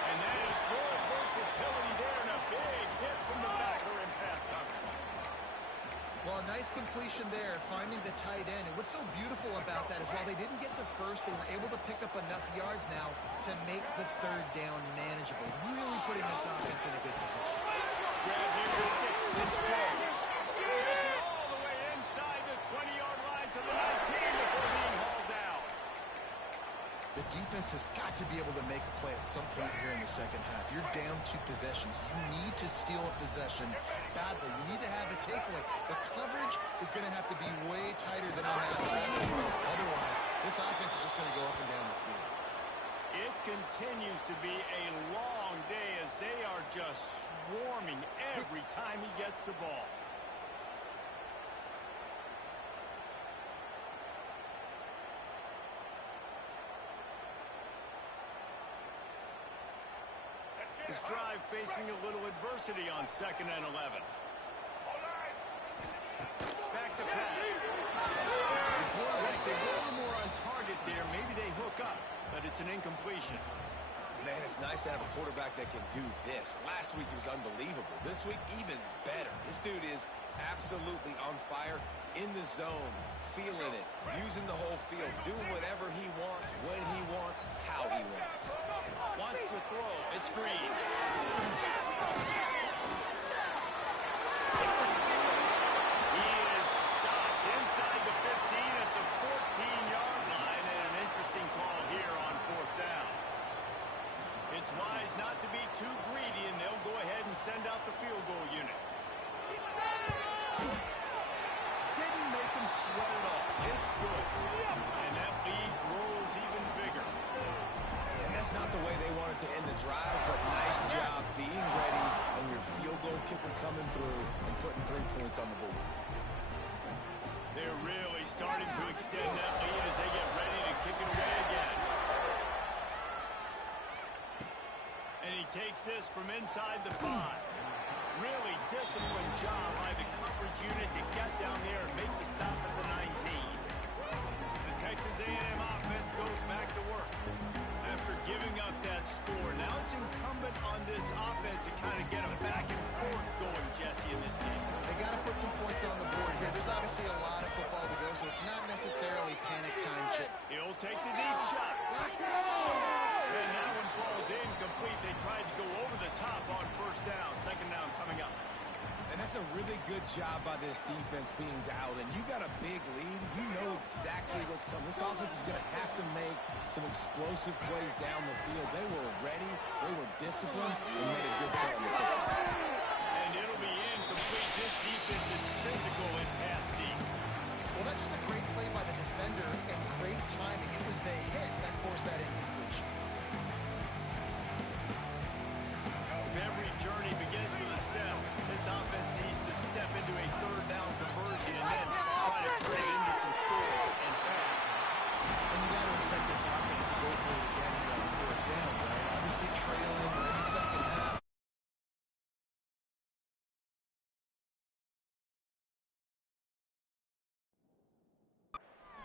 And that is good versatility there, and a big hit from the backer in pass coverage. Well, a nice completion there, finding the tight end. And what's so beautiful about that is while they didn't get the first, they were able to pick up enough yards now to make the third down manageable. Really putting this offense in a good position. Grab near the sticks. It's Jones. Gets it all the way inside the 20-yard line to the 19 before being hauled down. The defense has got to be able to make a play at some point here in the second half. You're down 2 possessions. You need to steal a possession badly. You need to have a takeaway. The coverage is going to have to be way tighter than on that last throw. Otherwise, this offense is just going to go up and down the field. It continues to be a long day as they are just swarming every time he gets the ball. This drive facing a little adversity on 2nd and 11. Back to pass. The quarterback's a little more on target there. Maybe they hook up, but it's an incompletion. Man, it's nice to have a quarterback that can do this. Last week he was unbelievable. This week, even better. This dude is absolutely on fire, in the zone, feeling it, using the whole field, doing whatever he wants, when he wants, how he wants. Wants to throw. It's Green. He is stopped inside the 15 at the 14-yard line, and an interesting call here on 4th down. It's wise not to be too greedy, and they'll go ahead and send out the field goal unit. Didn't make him sweat it all. It's good. And that lead grows even bigger. And that's not the way they wanted to end the drive, but nice job being ready and your field goal kicker coming through and putting 3 points on the board. They're really starting to extend that lead as they get ready to kick it away again. And he takes this from inside the 5. Really disciplined job by the coverage unit to get down there and make the stop at the 19. The Texas A&M offense goes back to work after giving up that score. Now it's incumbent on this offense to kind of get them back and forth going, Jesse, in this game. They obviously a lot of football to go, so it's not necessarily panic time. He'll take the deep shot. And that one falls incomplete. They tried to go over the top on first down. Second down coming up. And that's a really good job by this defense being dialed in. You got a big lead. You know exactly what's coming. This offense is going to have to make some explosive plays down the field. They were ready. They were disciplined and made a good play on the football. And it'll be incomplete. This defense is physical and pass deep. Well, that's just a great play by the defender and great timing. It was the hit that forced that incompletion. If every journey begins with a step, this offense needs to step into a third down conversion and then try to turn it into some scores and fast. And you got to expect this offense to go for it again here on fourth down, right? Obviously trailing in the second half.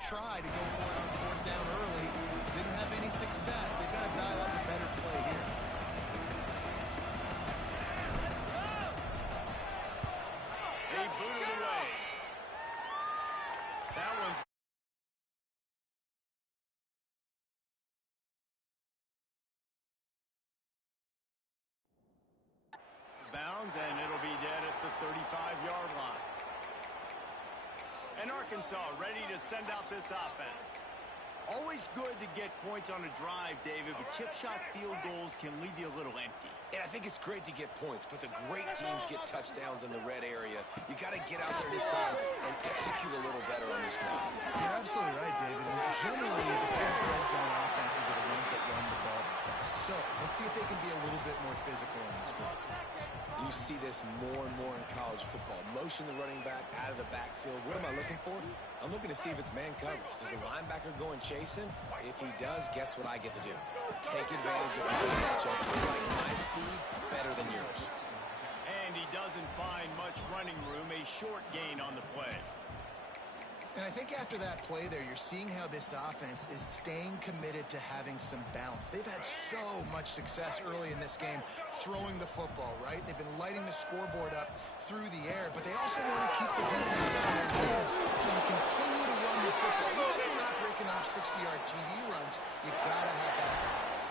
Try to go for it on fourth down early. Didn't have any success. They've got to dial up a better play here. They boot it away. That one's bounds, and it'll be dead at the 35-yard line. And Arkansas ready to send out this offense. Always good to get points on a drive, David, but chip shot field goals can leave you a little empty. And I think it's great to get points, but the great teams get touchdowns in the red area. You got to get out there this time and execute a little better on this drive. You're absolutely right, David. And generally, the best red zone offenses are the ones that run the ball. So let's see if they can be a little bit more physical on this drive. You see this more and more in college football. Motion the running back out of the backfield. What am I looking for? I'm looking to see if it's man coverage. Does the linebacker go and chase him? If he does, guess what I get to do? Take advantage of my matchup. I like my speed better than yours. And he doesn't find much running room. A short gain on the play. And I think after that play there, you're seeing how this offense is staying committed to having some balance. They've had so much success early in this game throwing the football, right? They've been lighting the scoreboard up through the air, but they also want to keep the defense on their heels. So you continue to run the football. Even if you're not breaking off 60-yard TD runs, you got to have that balance.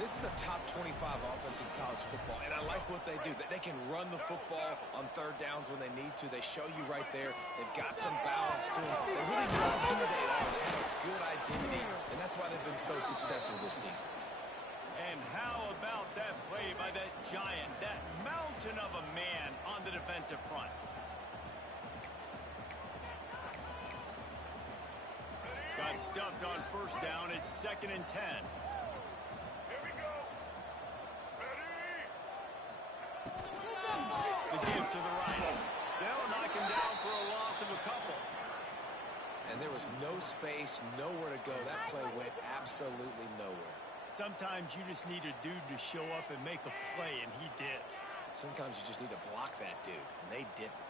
This is a top 25 offense in college football, and I like what they do. They can run the football on third downs when they need to. They show you right there. They've got some balance to them. They really know who they are. They have a good identity, and that's why they've been so successful this season. And how about that play by that giant, that mountain of a man on the defensive front? Got stuffed on first down. It's 2nd and 10. The give to the right. They'll knock him down for a loss of a couple. And there was no space, nowhere to go. That play went absolutely nowhere. Sometimes you just need a dude to show up and make a play, and he did. Sometimes you just need to block that dude, and they didn't.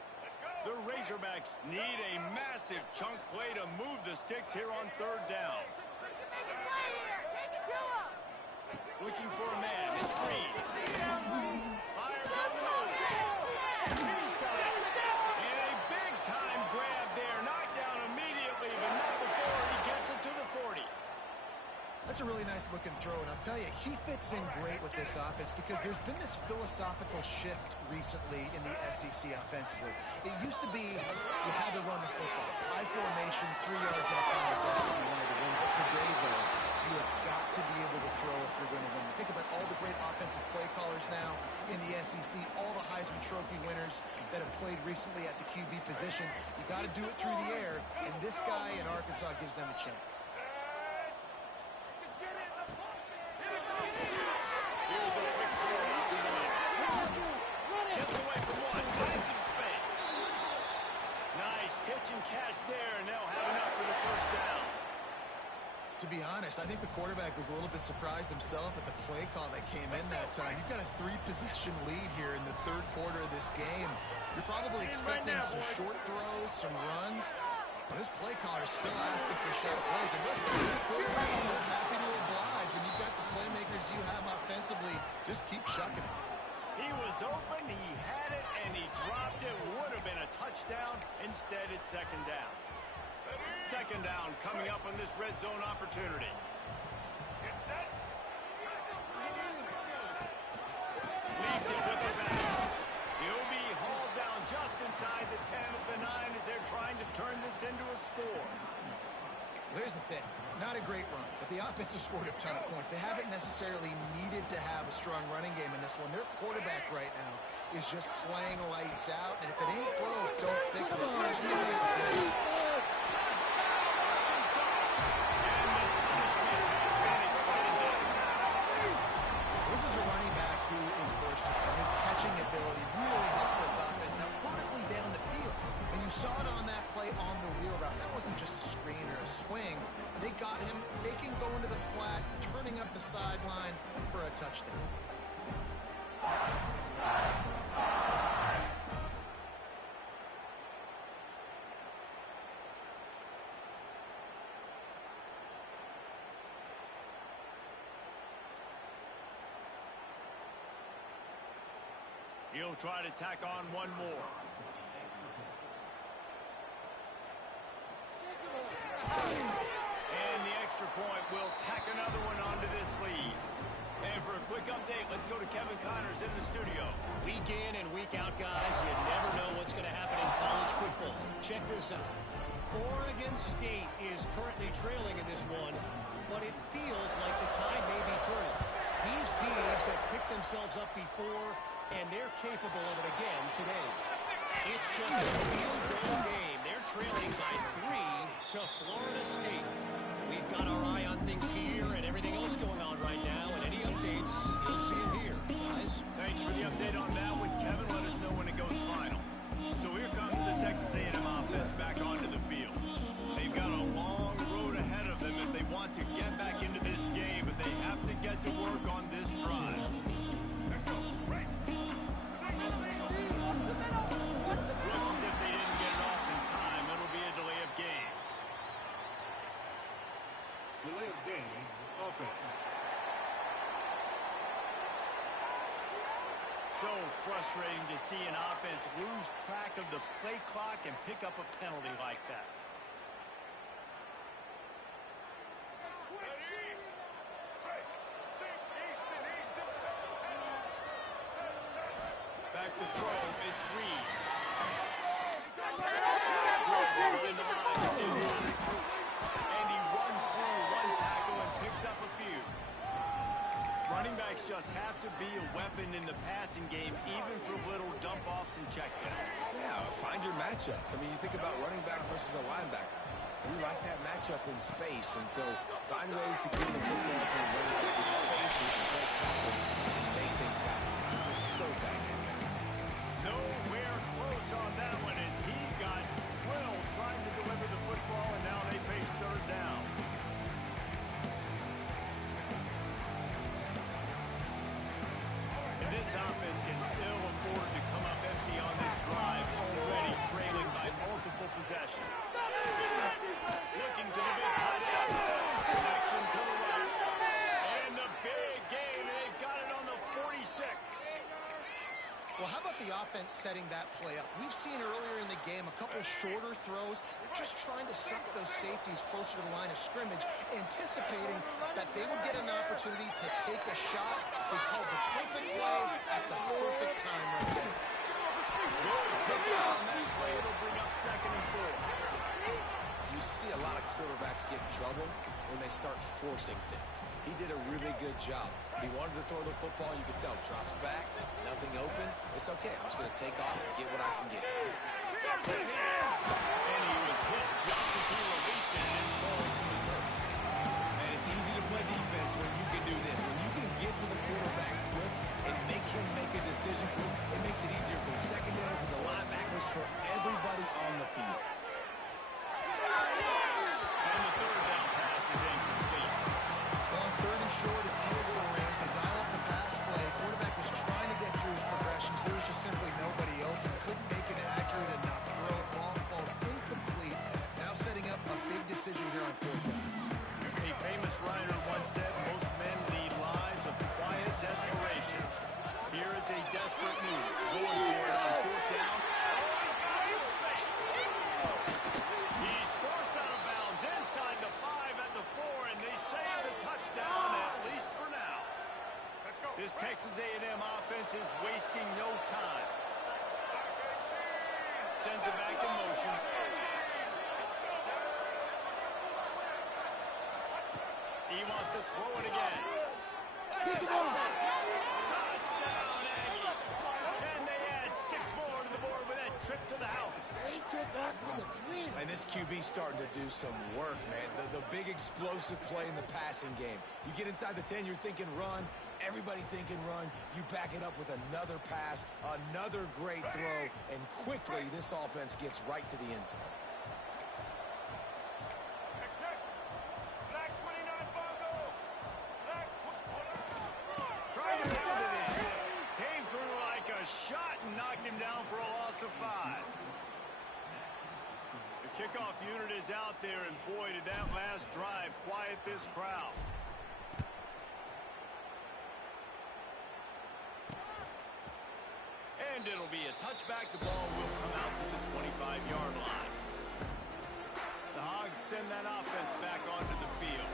The Razorbacks need a massive chunk play to move the sticks here on third down. Make a play here. Take it to him. Looking for a man. It's Green. Fires on the move. He's got it. And a big-time grab there. Knocked down immediately, but not before he gets it to the 40. That's a really nice looking throw, and I'll tell you, he fits in great with this offense because there's been this philosophical shift recently in the SEC offensively. It used to be you had to run the football. High formation, 3 yards in a power, that's what you wanted to win. But today, though, you have got to be able to throw if you're going to win. Think about all the great offensive play callers now in the SEC, all the Heisman Trophy winners that have played recently at the QB position. You got to do it through the air, and this guy in Arkansas gives them a chance. Here's a quick throw out the middle. Gets away from one. Finds some space. Nice pitch and catch there, and they'll have enough for the first down. To be honest, I think the quarterback was a little bit surprised himself at the play call that came in that time. You've got a 3-possession lead here in the third quarter of this game. You're probably expecting some short throws, some runs. But this play caller is still asking for short plays. And listen, we're happy to oblige. When you've got the playmakers you have offensively, just keep chucking it. He was open, he had it, and he dropped it. Would have been a touchdown. Instead, it's second down. Second down coming up on this red zone opportunity. Leaves it with the back. He'll be hauled down just inside the 10 of the 9 as they're trying to turn this into a score. Here's the thing. Not a great run, but the offense has scored a ton of points. They haven't necessarily needed to have a strong running game in this one. Their quarterback right now is just playing lights out, and if it ain't broke, don't fix it. This is a running back who is versatile. His catching ability really helps this offense out vertically down the field. And you saw it on that play on the wheel route. That wasn't just a screen or a swing. They got him faking going to the flat, turning up the sideline for a touchdown. He'll try to tack on one more. And the extra point will tack another one onto this lead. And for a quick update, let's go to Kevin Connors in the studio. Week in and week out, guys, you never know what's going to happen in college football. Check this out. Oregon State is currently trailing in this one, but it feels like the tide may be turning. These Beavs have picked themselves up before, and they're capable of it again today. It's just a field goal game. They're trailing by 3 to Florida State. We've got our eye on things here and everything else going on right now, and any updates, you'll see it here, guys. Thanks for the update on that one, Kevin. Let us know when it goes final. So here comes the Texas A&M offense back onto the field. They've got a long road ahead of them if they want to get back into this game, but they have to get to work on this drive. Looks as if they didn't get it off in time. It'll be a delay of game. Delay of game, offense. So frustrating to see an offense lose track of the play clock and pick up a penalty like that. Back to throw, it's Reed. And he runs through one tackle and picks up a few. Running backs just have to be a weapon in the passing game, even for little dump-offs and checkdowns. Yeah, find your matchups. I mean, you think about running back versus a linebacker. We like that matchup in space, and so find ways to get the football to a running back in space where you can break tackles and make things happen. This is just so dynamic. Nowhere close on that one as he got thrilled trying to deliver the football, and now they face third down. And this offense can ill afford to come up empty on this drive, already trailing by multiple possessions. Looking to the big tight end. Connection to the right. And the big gain, and they've got it on the 46. Well, how about the offense setting that play up? We've seen earlier in the game a couple shorter throws. They're just trying to suck those safeties closer to the line of scrimmage, anticipating that they would get an opportunity to take a shot. They called the perfect play at the perfect time right there. Good on that play. It'll bring up second and 4. You see a lot of quarterbacks get in trouble when they start forcing things. He did a really good job. He wanted to throw the football. You could tell. Drops back, nothing open. It's okay. I'm just going to take off and get what I can get. And he was hit just as he released it and falls to the turf. And it's easy to play defense when you can do this. When you can get to the quarterback quick and make him make a decision quick, it makes it easier for the secondary, for the linebackers, for everybody on the field. And the third down pass is incomplete. On third and short at field goal range, they dial up the pass play. Quarterback was trying to get through his progressions. There was just simply nobody open. Couldn't make it accurate enough. Throw, ball falls incomplete. Now setting up a big decision here on fourth down. A famous writer once said, most men lead lives of quiet desperation. Here is a desperate move. Going for it on fourth down. Oh, he's got it! Texas A&M offense is wasting no time. Sends it back in motion. He wants to throw it again. Get the ball. Touchdown, Aggie. And they add 6 more to the board with that trip to the house. They took us to the clean. And this QB starting to do some work, man. The big explosive play in the passing game. You get inside the 10, you're thinking run. Everybody thinking run. You back it up with another pass, another great throw, and quickly this offense gets right to the end zone. Trying to pound it in. Came through like a shot and knocked him down for a loss of 5. The kickoff unit is out there, and boy, did that last drive quiet this crowd. And it'll be a touchback. The ball will come out to the 25-yard line. The Hogs send that offense back onto the field.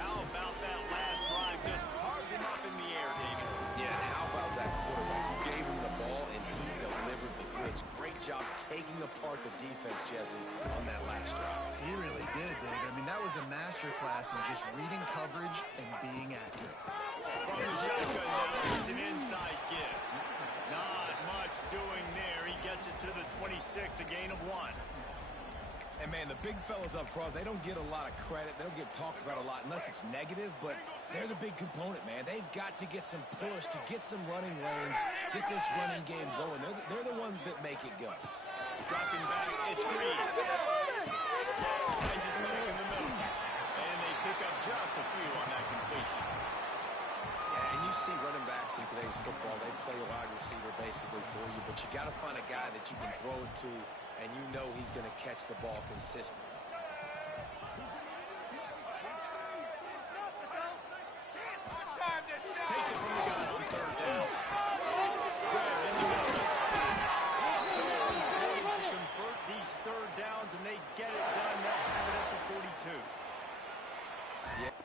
How about that last drive? Just carved him up in the air, David. Yeah, and how about that quarterback? You gave him the ball, and he delivered the goods. Great job taking apart the defense, Jesse, on that last drive. He really did, David. I mean, that was a masterclass in just reading coverage and being accurate. From the shotgun now, here's an inside give. Not much doing there. He gets it to the 26, a gain of 1. And, man, the big fellas up front, they don't get a lot of credit. They don't get talked about a lot unless it's negative, but they're the big component, man. They've got to get some push, to get some running lanes, get this running game going. They're the ones that make it go. Dropping back, it's Green. Finds his back in the middle. And they pick up just a few on that completion. Yeah, and you see running backs in today's football, they play a wide receiver basically for you, but you got to find a guy that you can throw it to, and you know he's going to catch the ball consistently. Takes it from the gun on 3rd down. Grab in the middle. It's Green. So important to convert these 3rd downs, and they get it done. They'll have it at the 42. Yeah.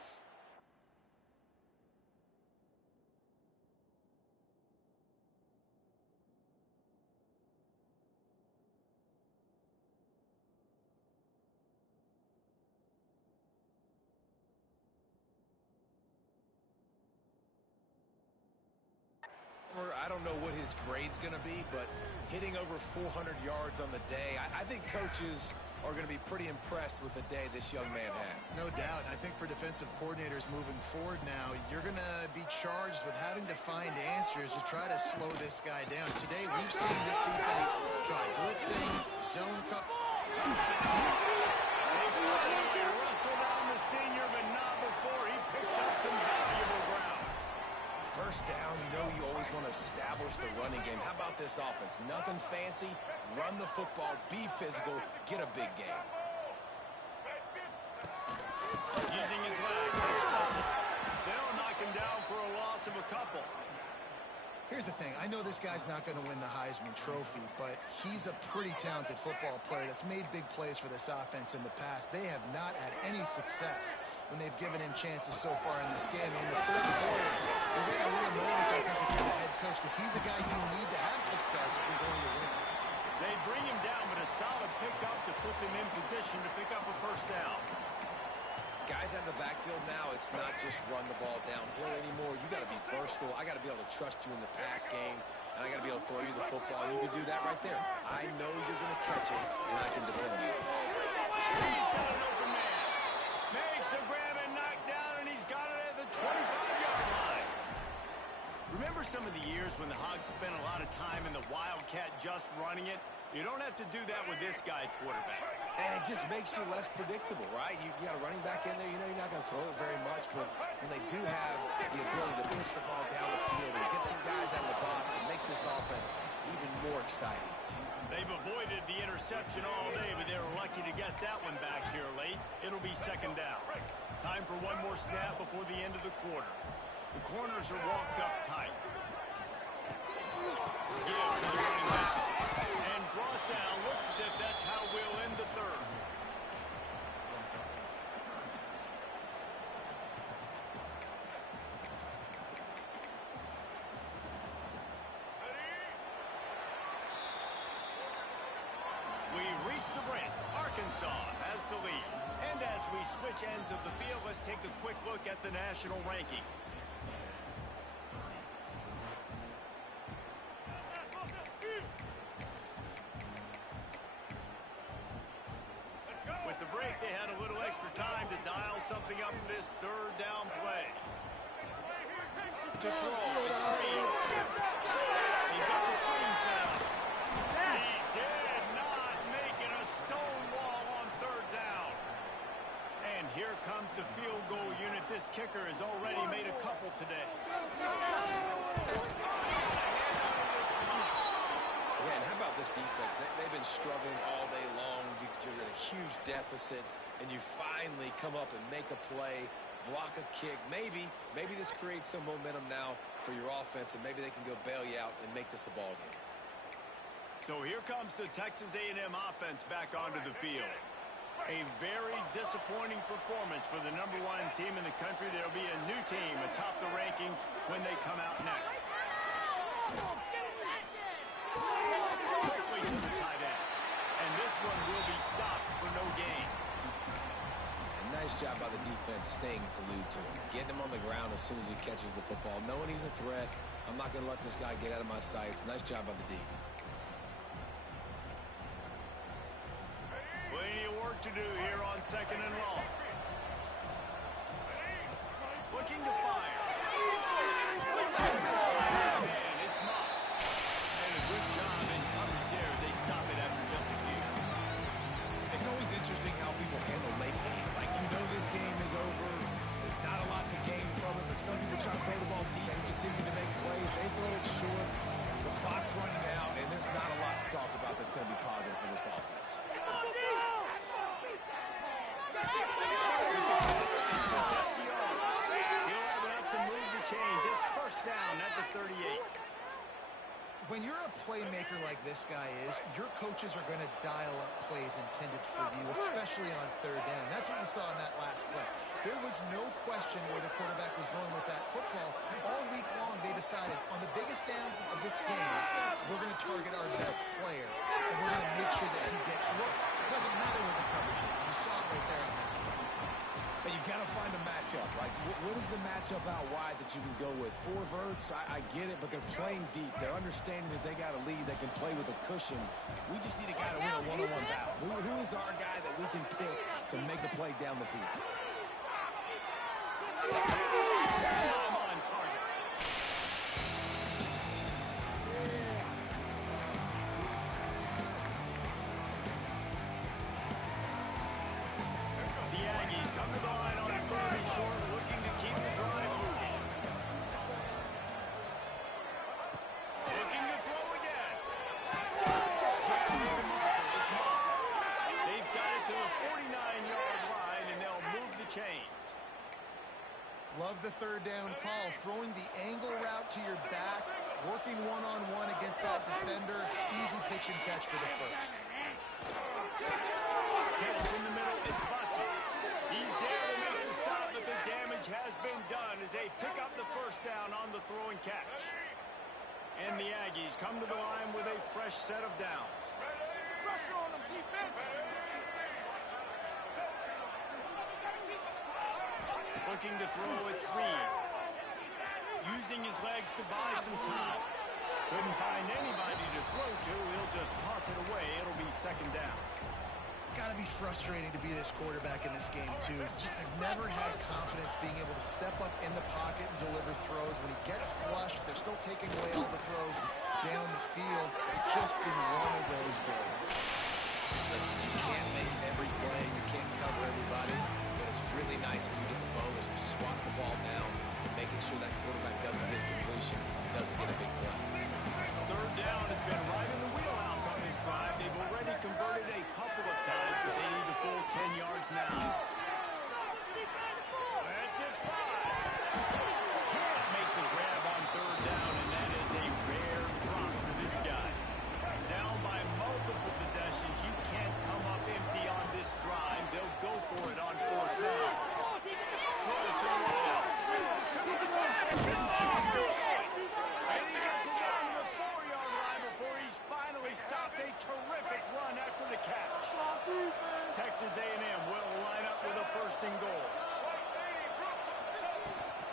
I don't know what his grade's going to be, but hitting over 400 yards on the day, I think coaches are going to be pretty impressed with the day this young man had. No doubt. I think for defensive coordinators moving forward now, you're going to be charged with having to find answers to try to slow this guy down. Today, we've seen this defense try blitzing, zone cut. They finally wrestle down the senior, but not before he picks up some valuable ground. First down, you know you always want to establish the running game. How about this offense? Nothing fancy. Run the football, be physical, get a big game. Using his leg. They'll knock him down for a loss of a couple. Here's the thing. I know this guy's not going to win the Heisman Trophy, but he's a pretty talented football player that's made big plays for this offense in the past. They have not had any success when they've given him chances so far in this game. In the 3rd quarter, you're going to really notice, I think, if you're the head coach, because he's a guy you need to have success if you're going to win. They bring him down, but a solid pickup to put them in position to pick up a 1st down. Guys out of the backfield now, it's not just run the ball downhill anymore. You got to be versatile. I got to be able to trust you in the pass game, and I got to be able to throw you the football. And you can do that right there. I know you're going to catch it, and I can depend on you. He's got an open man. Makes the grab and knock down, and he's got it at the 25-yard line. Remember some of the years when the Hogs spent a lot of time in the Wildcat just running it? You don't have to do that with this guy at quarterback. And it just makes you less predictable, right? You got a running back in there. You know you're not going to throw it very much, but when they do have the ability to push the ball down the field and get some guys out of the box, it makes this offense even more exciting. They've avoided the interception all day, but they were lucky to get that one back here late. It'll be 2nd down. Time for one more snap before the end of the quarter. The corners are walked up tight. Give to the running back. And brought down. Looks as if that's how we'll end the 3rd. the brink. Arkansas has the lead. And as we switch ends of the field, let's take a quick look at the national rankings. With the break, they had a little extra time to dial something up for this third down play. To throw, it's screen. He got the screen set up. He did not make it a stone wall on third down. And here comes the field goal unit. This kicker has already made a couple today. Yeah, and how about this defense? They've been struggling all day long. You're at a huge deficit, and you finally come up and make a play, block a kick. Maybe this creates some momentum now for your offense, and maybe they can go bail you out and make this a ball game. So here comes the Texas A&M offense back onto the field. A very disappointing performance for the #1 team in the country. There'll be a new team atop the rankings when they come out next. Quickly to the tight end. And this one will be stopped for no gain. And nice job by the defense staying glued to him. Getting him on the ground as soon as he catches the football. Knowing he's a threat. I'm not going to let this guy get out of my sights. Nice job by the D. Plenty of work to do here on 2nd and long. Looking to fire. Man, it's Moss. And a good job in coverage there. They stop it after just a few. It's always interesting how people handle late game. Like, you know this game is over. There's not a lot to gain from it, but some people try to throw the ball deep and continue to make plays. They throw it short. The clock's running out, and there's not a lot to talk about that's going to be positive for this offense. He'll have enough to move the chains. It's first down at the 38. When you're a playmaker like this guy is, your coaches are going to dial up plays intended for you, especially on third down. That's what you saw in that last play. There was no question where the quarterback was going with that football. All week long, they decided on the biggest downs of this game, we're going to target our best player, and we're going to make sure that he gets looks. It doesn't matter what the coverage is. You saw it right there. But you got to find a matchup. Like, what is the matchup out wide that you can go with? 4 verts, I get it, but they're playing deep. They're understanding that they got a lead. They can play with a cushion. We just need a guy to win a one-on-one battle. Who is our guy that we can pick to make a play down the field? Time on target. The Aggies come to the line on 3rd and short, looking to keep the drive moving. Looking to throw again. It's Moss. They've got it to the 49-yard line, and they'll move the chains. Love the third down call. Throwing the angle route to your back, working one-on-one against that defender. Easy pitch and catch for the first. Catch in the middle, it's Bussey. He's there to make the stop, but the damage has been done as they pick up the first down on the throw and catch. And the Aggies come to the line with a fresh set of downs. Pressure on them, defense. Looking to throw, it's Reed. Using his legs to buy some time. Couldn't find anybody to throw to. He'll just toss it away. It'll be 2nd down. It's got to be frustrating to be this quarterback in this game, too. Just has never had confidence being able to step up in the pocket and deliver throws. When he gets flushed, they're still taking away all the throws down the field. It's just been one of those days. Listen, you can't make every play. You can't cover everybody. But it's really nice when you get the bonus of swatting the ball down and making sure that quarterback doesn't get a completion, doesn't get a big play. 3rd down has been right in the wheelhouse on this drive. They've already converted a couple of times, but they need the full 10 yards now. That's it, 5. Can't make the grab on 3rd down, and that is a rare drop for this guy. Down by multiple catch. Texas A&M will line up with a first and goal.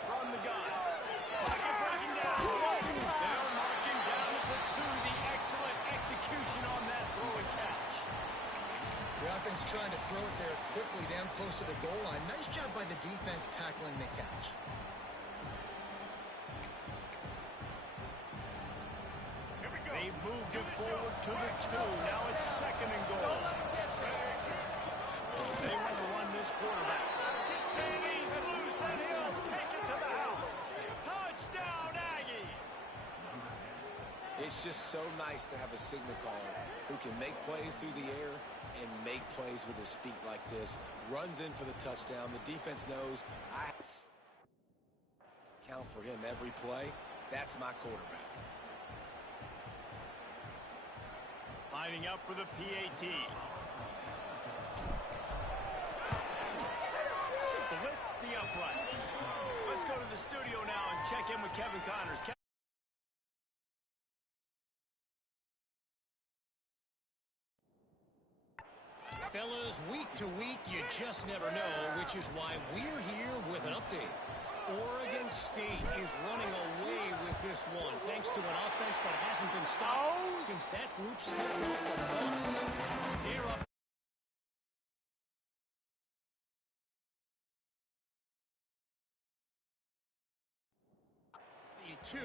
From the gun. Pocket breaking down. They're marking down at the 2. The excellent execution on that throw and catch. The offense trying to throw it there quickly down close to the goal line. Nice job by the defense tackling the catch. They've moved it forward to the 2. Now it's second and goal. They want to run this quarterback. He's loose and he'll take it to the house. Touchdown, Aggies! It's just so nice to have a signal caller who can make plays through the air and make plays with his feet like this. Runs in for the touchdown. The defense knows I count for him every play. That's my quarterback. Lining up for the PAT. Splits the uprights. Let's go to the studio now and check in with Kevin Connors. Fellas, week to week, you just never know, which is why we're here with an update. Oregon State is running away with this one, thanks to an offense that hasn't been stopped since that group stepped off the bus. They're up. 2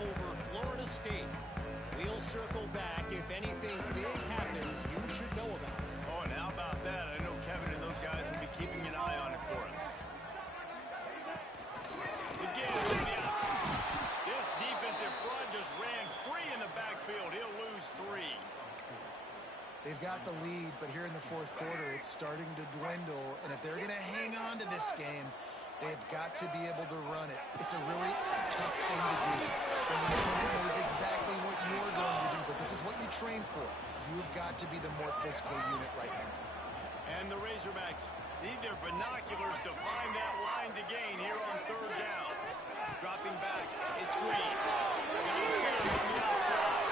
over Florida State. We'll circle back if anything big happens you should know about. Oh, and how about that? I know Kevin and those guys will be keeping an eye on it for us. Again, the option. This defensive front just ran free in the backfield. He'll lose 3. They've got the lead, but here in the fourth quarter, it's starting to dwindle. And if they're going to hang on to this game, they've got to be able to run it. It's a really tough thing to do. When the opponent knows exactly what you're going to do, but this is what you train for. You've got to be the more physical unit right now. And the Razorbacks need their binoculars to find that line to gain here on third down. Dropping back, it's Green. Gets him on the outside.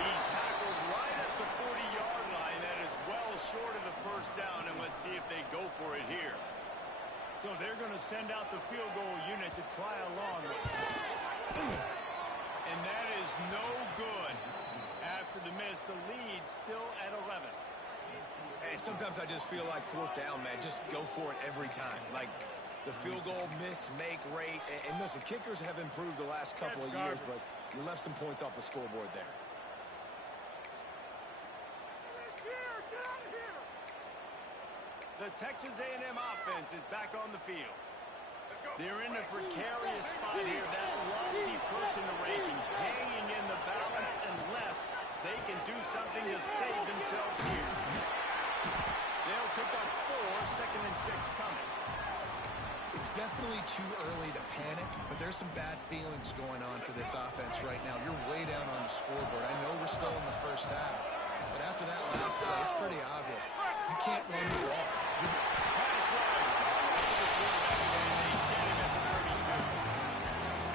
He's tackled right at the 40-yard line. That is well short of the first down, and let's see if they go for it here. So they're going to send out the field goal unit to try a long one. And that is no good. After the miss, the lead still at 11. Hey, sometimes I just feel like fourth down, man. Just go for it every time. Like the field goal, miss, make, rate. And listen, kickers have improved the last couple of years, but you left some points off the scoreboard there. The Texas A&M offense is back on the field. They're in a precarious spot here. That lofty perch in the rankings, hanging in the balance unless they can do something to save themselves here. They'll pick up 4, second and 6 coming. It's definitely too early to panic, but there's some bad feelings going on for this offense right now. You're way down on the scoreboard. I know we're still in the first half, but after that last play, it's pretty obvious. You can't run the ball. Pass rush.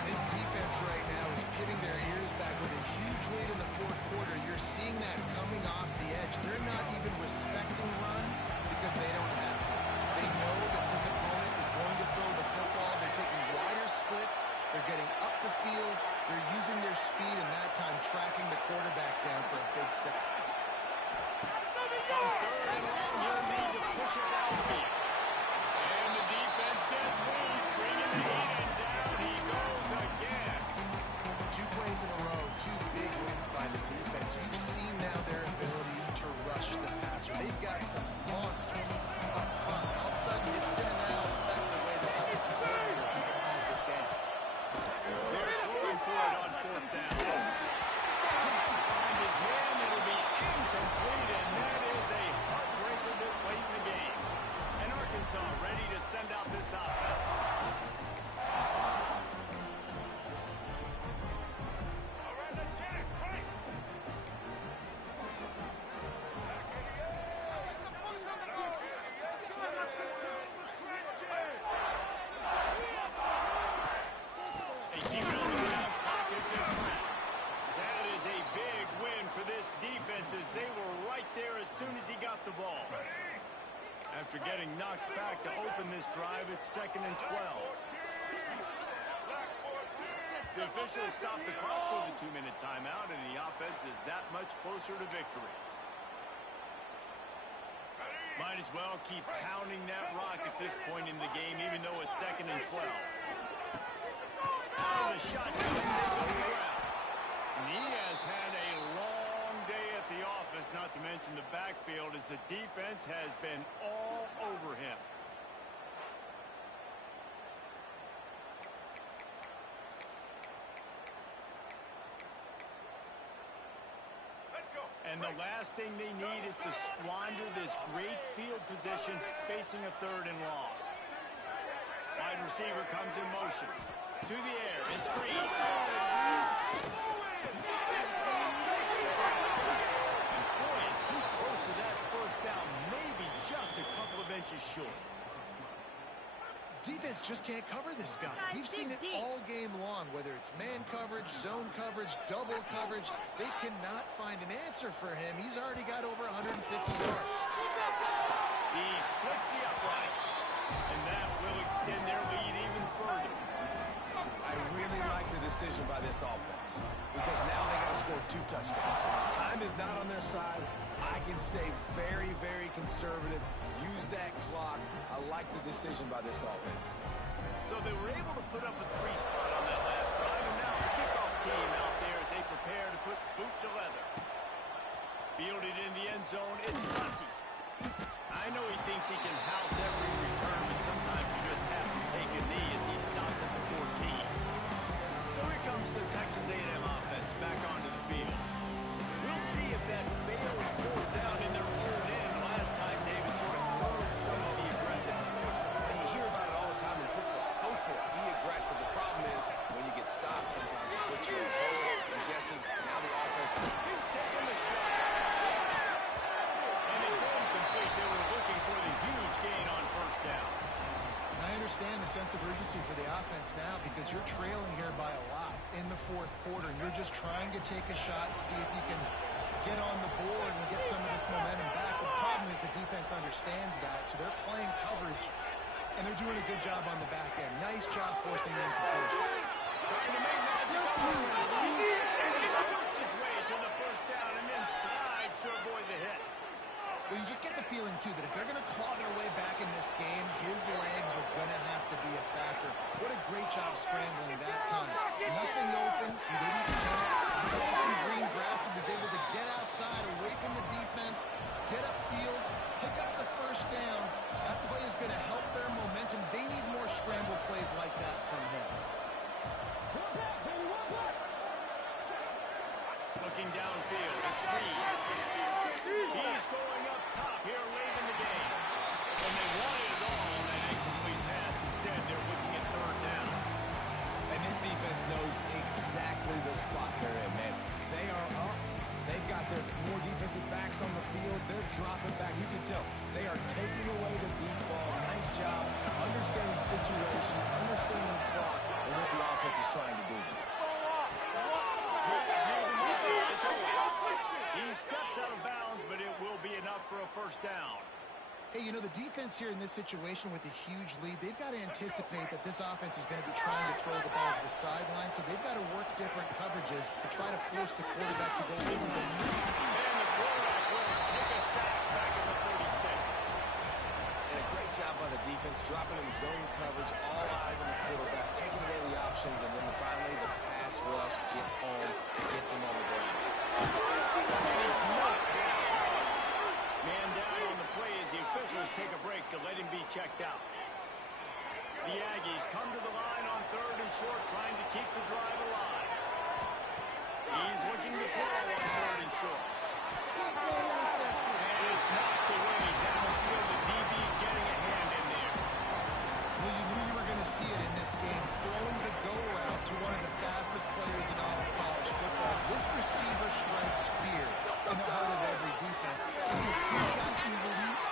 This defense right now is pitting their ears back with a huge lead in the fourth quarter. You're seeing that coming off the edge. They're not even respecting run because they don't have to. They know that this opponent is going to throw the football. They're taking wider splits. They're getting up the field. They're using their speed, and that time tracking the quarterback down for a big sack. On third and long, you'll need to push it downfield. And the defense gets loose, bringing the heat, and down he goes again. 2 plays in a row, 2 big wins by the defense. You've seen now their ability to rush the passer. They've got some monsters up front. All of a sudden, it's going to now affect the way this offensive coordinator calls this game. They're throwing for it on fourth down. Find his man, it'll be incomplete, and that is a heartbreaker this late in the game. And as soon as he got the ball. After getting knocked back to open this drive, it's 2nd and 12. The officials stopped the clock for the 2-minute timeout, and the offense is that much closer to victory. Might as well keep pounding that rock at this point in the game, even though it's 2nd and 12. Out of the shotgun, they go to the ground. And he has had a long day at the office, not to mention the backfield, as the defense has been all over him. And the last thing they need is to squander this great field position facing a 3rd and long. Wide receiver comes in motion. To the air. It's Green. And boy, is he close to that first down. Maybe just a couple of inches short. Defense just can't cover this guy. We've seen it all game long, whether it's man coverage, zone coverage, double coverage. They cannot find an answer for him. He's already got over 150 yards. He splits the upright, and that will extend their lead even further. I really like the decision by this offense because now they got to score 2 touchdowns. Time is not on their side. I can stay very, very conservative. Use that clock. I like the decision by this offense. So they were able to put up a 3 spot on that last drive, and now the kickoff team out there as they prepare to put boot to leather. Fielded in the end zone, it's Hussey. I know he thinks he can house every return, but sometimes you just have to take a knee as he stopped at the 14. So here comes the Texas A&M offense back onto the field. We'll see if that failed 4th down in their own end last time David sort of curbed some of the aggressiveness. And you hear about it all the time in football. Go for it. Be aggressive. The problem is when you get stopped, sometimes it puts you in a hole. And Jesse, now the offense. He's taking the shot. And it's incomplete. They were looking for the huge gain on 1st down. And I understand the sense of urgency for the offense now because you're trailing here by a lot in the 4th quarter. And you're just trying to take a shot to see if you can get on the board and get some of this momentum back. But the problem is the defense understands that, so they're playing coverage, and they're doing a good job on the back end. Nice job forcing the incompletion. Trying to make magic on the scramble. And he scoots his way to the 1st down and then slides to avoid the hit. Well, you just get the feeling, too, that if they're going to claw their way back in this game, his legs are going to have to be a factor. What a great job scrambling that time. Nothing open. He didn't panic. He saw some green grass. He was able to get outside, away from the defense, get upfield, pick up the 1st down. That play is going to help their momentum. They need more scramble plays like that from him. Looking downfield, it's Reed. He's going up top here late in the game. And they wanted it all on that incomplete pass. Instead, they're looking at 3rd down. And this defense knows exactly the spot they're in, man. They are up. They've got their more defensive backs on the field. They're dropping back. You can tell they are taking away the deep ball. Nice job understanding situation, understanding clock, and what the offense is trying to do. He steps out of bounds, but it will be enough for a 1st down. Hey, you know, the defense here in this situation with a huge lead, they've got to anticipate that this offense is going to be trying to throw the ball to the sideline, so they've got to work different coverages to try to force the quarterback to go over the knee. And the quarterback will take a sack back at the 36. And a great job by the defense, dropping in zone coverage, all eyes on the quarterback, taking away the options, and then finally the pass rush gets home, gets him on the ground. And he's knocked down. Man down on the play as the officials take a break to let him be checked out. The Aggies come to the line on 3rd and short, trying to keep the drive alive. He's looking to throw on 3rd and short. And it's knocked away downfield. The DB getting a hand in there. Well, you knew you were going to see it in this game, throwing the go route to one of the fastest players in all of college football. This receiver strikes fear in the heart of every defense because he's got elite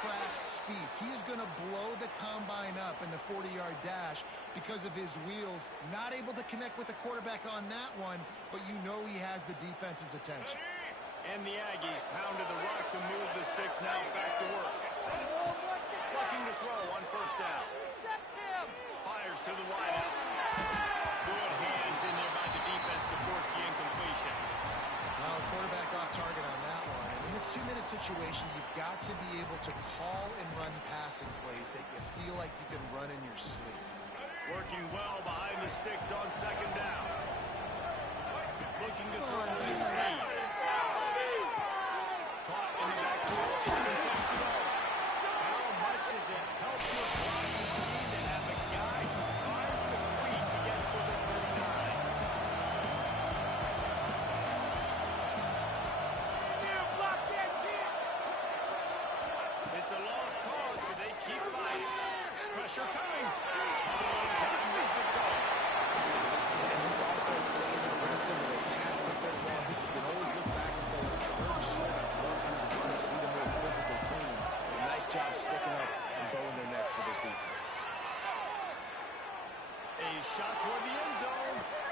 track speed. He's going to blow the combine up in the 40-yard dash because of his wheels. Not able to connect with the quarterback on that one, but you know he has the defense's attention. And the Aggies pounded the rock to move that situation, you've got to be able to call and run passing plays that you feel like you can run in your sleep. Working well behind the sticks on second down. Looking to throw his lead. Caught in the backfield. It's Concepcion. How much does it help your blocking scheme to have a guy who finds the crease? He gets to the 39. It's a lost cause, but they keep fighting. Pressure coming. Lets it go. And this offense stays aggressive and they pass the football. I think you can always look back and say, they're short. I'd love for them to run it, be the more physical team. But nice job sticking up and bowing their necks for this defense. A shot toward the end zone.